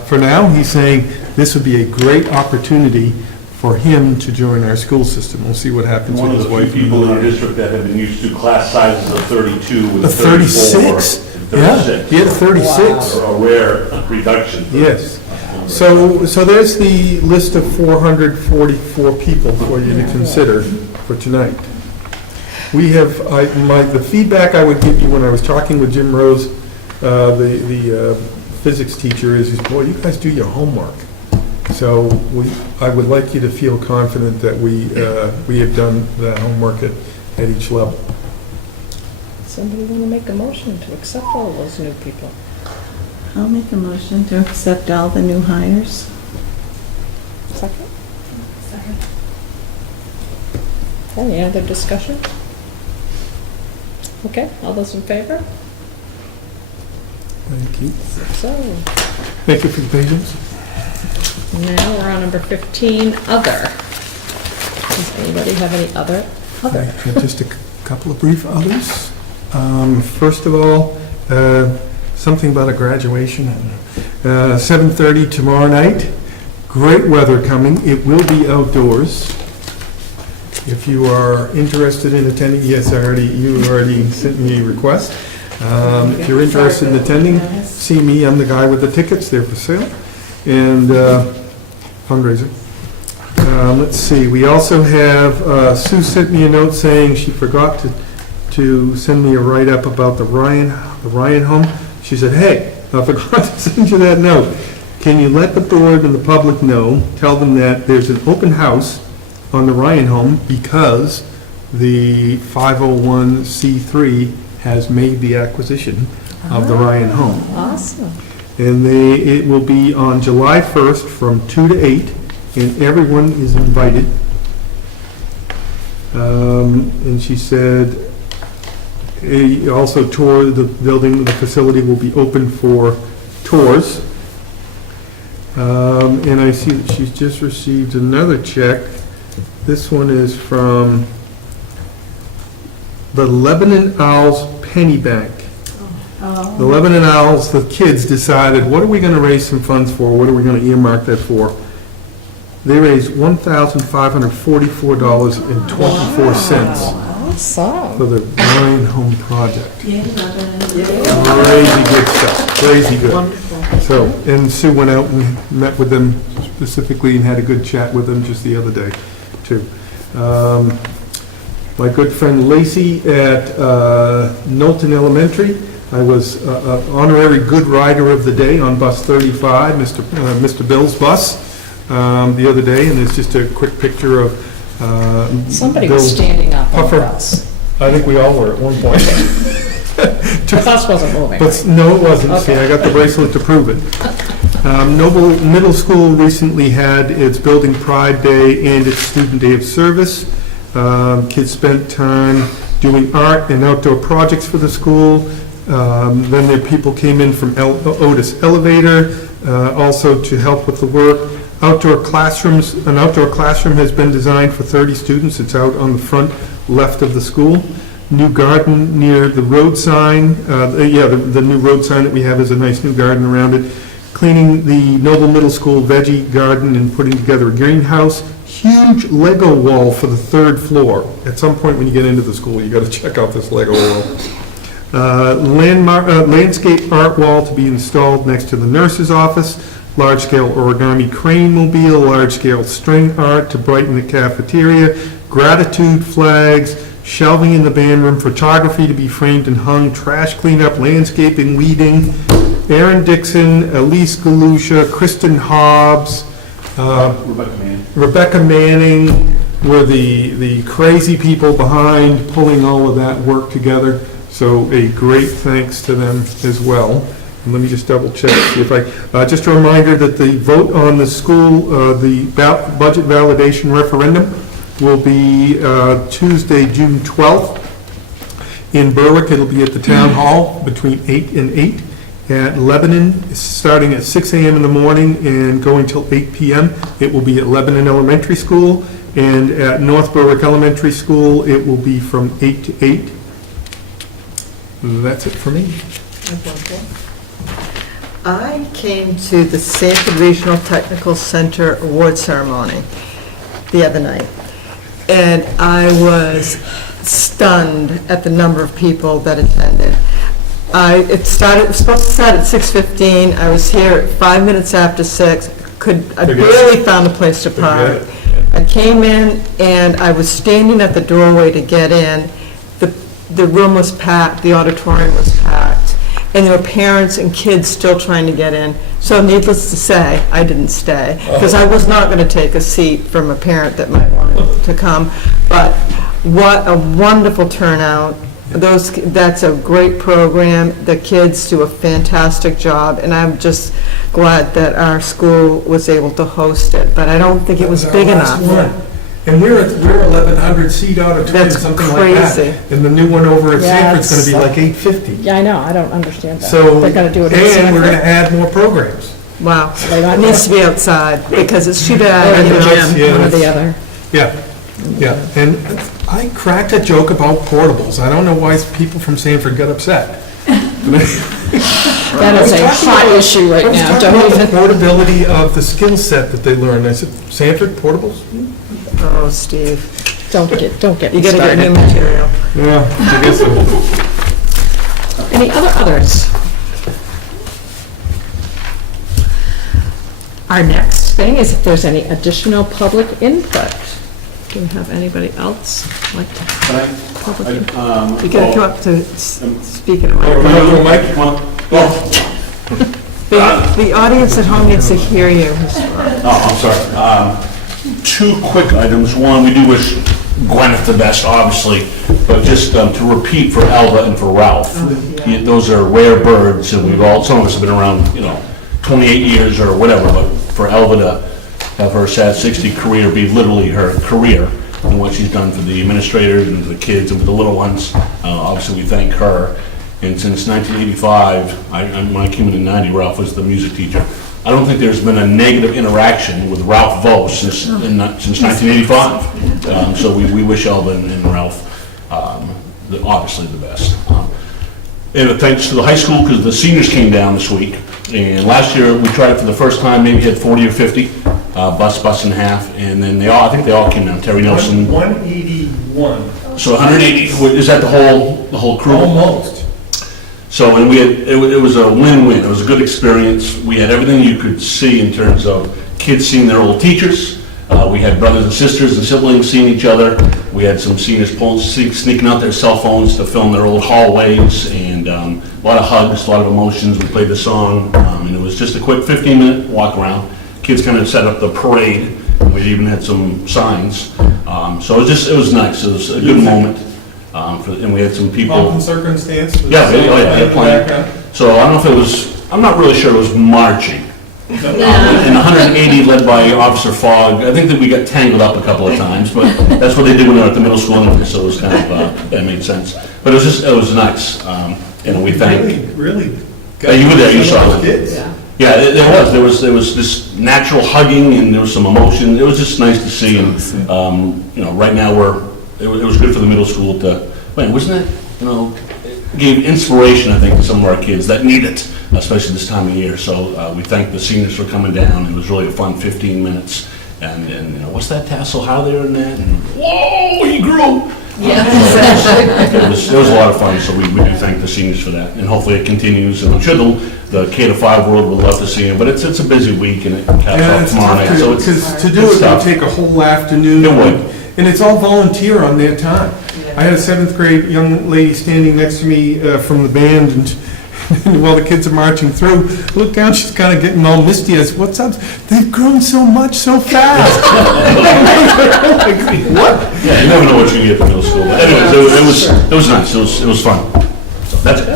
for now, he's saying this would be a great opportunity for him to join our school system. We'll see what happens One with of his the wife. few people in our district that have been used to class sizes of 32 A with 34 36? and Yeah, 36. he had a 36. Or a rare reduction. Yes. So there's the list of 444 people for you to consider for tonight. We have, the feedback I would give you when I was talking with Jim Rose, the physics teacher, is boy, you guys do your homework. So I would like you to feel confident that we have done that homework at each level. Somebody want to make a motion to accept all those new people? I'll make a motion to accept all the new hires. Second? Any other discussion? Okay, all those in favor? Thank you. So, Thank you for your patience. now we're on number 15, other. Does anybody have any other? I have just a couple of brief others. First of all, something about a graduation. 7:30 tomorrow night. Great weather coming. It will be outdoors. If you are interested in attending, yes, you already sent me a request. If you're interested in attending, see me. I'm the guy with the tickets. They're for sale. And fundraiser. Let's see. We also have, Sue sent me a note saying she forgot to send me a write-up about the Ryan home. She said, hey, I forgot to send you that note. Can you let the board and the public know, tell them that there's an open house on the Ryan home because the 501c3 has made the acquisition of the Ryan home. Awesome. And it will be on July 1st from 2 to 8, and everyone is invited. And she said, also tour the building, the facility will be open for tours. And I see that she's just received another check. This one is from the Lebanon Owls Penny Bank. The Lebanon Owls, the kids decided, what are we going to raise some funds for? What are we going to earmark that for? They raised $1,544.24 Awesome. for the Ryan Home Project. Yeah, Lebanon. Crazy good stuff, crazy good. Wonderful. So, and Sue went out and met with them specifically and had a good chat with them just the other day, too. My good friend Lacey at Knowlton Elementary, I was honorary good rider of the day on bus 35, Mr. Bill's bus, the other day, and there's just a quick picture of Somebody Bill was standing up on the Puffer. bus. I think we all were at one point. The bus wasn't moving. But no, it wasn't. See, I got the bracelet to prove it. Noble Middle School recently had its Building Pride Day and its Student Day of Service. Kids spent time doing art and outdoor projects for the school. Then their people came in from Otis Elevator, also to help with the work. Outdoor classrooms, an outdoor classroom has been designed for 30 students. It's out on the front left of the school. New garden near the road sign. The new road sign that we have is a nice new garden around it. Cleaning the Noble Middle School veggie garden and putting together a greenhouse. Huge Lego wall for the 3rd floor. At some point when you get into the school, you got to check out this Lego wall. Landscape art wall to be installed next to the nurse's office. Large-scale origami crane mobile, large-scale string art to brighten the cafeteria. Gratitude flags, shelving in the band room, photography to be framed and hung, trash cleanup, landscaping, weeding. Aaron Dixon, Elise Galusha, Kristen Hobbs, Rebecca Manning were the crazy people behind pulling all of that work together. So a great thanks to them as well. And let me just double check, see if just a reminder that the vote on the school, the budget validation referendum will be Tuesday, June 12th in Berwick. It'll be at the town hall between 8 and 8. At Lebanon, starting at 6 a.m. in the morning and going till 8 p.m. It will be at Lebanon Elementary School, and at North Berwick Elementary School, it will be from 8 to 8. That's it for me. I came to the Sanford Regional Technical Center award ceremony the other night, and I was stunned at the number of people that attended. It was supposed to start at 6:15. I was here at 5 minutes after 6. I barely found a place to park. I came in and I was standing at the doorway to get in. The room was packed, the auditorium was packed, and there were parents and kids still trying to get in. So needless to say, I didn't stay, because I was not going to take a seat from a parent that might want to come. But what a wonderful turnout. That's a great program. The kids do a fantastic job, and I'm just glad that our school was able to host it, but I don't think it was big enough. And we're 1,100 seat auditorium, That's something crazy. like that. And the new one over at Yeah, Sanford's going to be like 850. Yeah, I know, I don't understand that. So, They're gonna do it in and we're going to Sanford? add more programs. Wow. They might It needs to be outside, because it's too Or bad. in you the know. gym, Yeah, one or the that's- other. Yeah. And I cracked a joke about portables. I don't know why people from Sanford got upset. That is a hot issue right now, I was don't talking about the even. portability of the skill set that they learned. I said, Sanford portables? Oh, Steve, Don't get you me gotta get new started. material. Yeah, I guess so. Any others? Our next thing is if there's any additional public input. Do we have anybody else like to? Public input? You gotta come up to speak in a Oh, mic. Mike? The audience at home needs to hear you. I'm sorry. Two quick items. One, we do wish Gwyneth the best, obviously, but just to repeat for Elva and for Ralph. Those are rare birds, and some of us have been around, 28 years or whatever, but for Elva to have her sad 60 career be literally her career, and what she's done for the administrators and the kids and for the little ones, obviously we thank her. And since 1985, when I came in in 90, Ralph was the music teacher. I don't think there's been a negative interaction with Ralph Vos since 1985. So we wish Elva and Ralph obviously the best. And thanks to the high school, because the seniors came down this week. And last year, we tried it for the first time, maybe had 40 or 50, bus in half. And then I think they all came down. Terry Nelson. 181. So 180, is that the whole crew? Almost. So, and it was a win-win. It was a good experience. We had everything you could see in terms of kids seeing their old teachers. We had brothers and sisters and siblings seeing each other. We had some seniors sneaking out their cell phones to film their old hallways, and a lot of hugs, a lot of emotions. We played the song, and it was just a quick 15-minute walk around. Kids kind of set up the parade. We even had some signs. So it was nice. It was a good moment. And we had some people. Pomp and circumstance. Yeah, playing. So I don't know if I'm not really sure it was marching, And 180 led by Officer Fogg. I think that we got tangled up a couple of times, but that's what they did when they were at the middle school anyway, so it was kind of, that made sense. But it was nice. We thank. Really? You were there, you Some of saw those it. kids. Yeah, there was this natural hugging and there was some emotion. It was just nice to see. And, right now it was good for the middle school to, wasn't it, gave inspiration, I think, to some of our kids that need it, especially this time of year. So we thank the seniors for coming down. It was really a fun 15 minutes. And what's that tassel? How there and that? And whoa, he grew! Yeah. It was a lot of fun, so we do thank the seniors for that. And hopefully it continues. And I'm sure the K-5 world would love to see him, but it's a busy week and it caps Yeah, off it's tomorrow tough night. So because it's to do it's it tough. would take a whole afternoon. It would. And it's all volunteer on their time. I had a 7th grade young lady standing next to me from the band, and while the kids are marching through, look down, she's kind of getting all misty. I said, "What's up? They've grown so much, so fast." What? Yeah, you never know what you get at the middle school. But anyways, it was nice. It was fun. So that's it.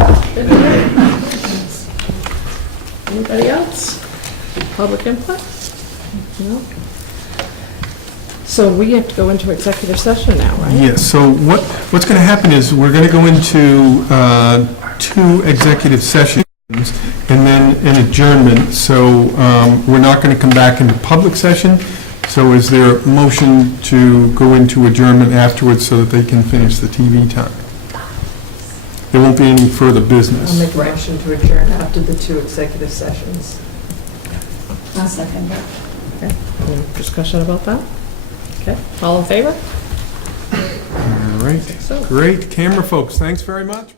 Anybody else? Public input? No? So we have to go into executive session now, right? Yes, so what's going to happen is we're going to go into 2 executive sessions and then an adjournment. So we're not going to come back into public session. So is there a motion to go into adjournment afterwards so that they can finish the TV time? There won't be any further I'll business. make a motion to adjourn after the 2 executive sessions. I'll second that. Any discussion about that? Okay, all in favor? All right, So. great. Camera folks, thanks very much.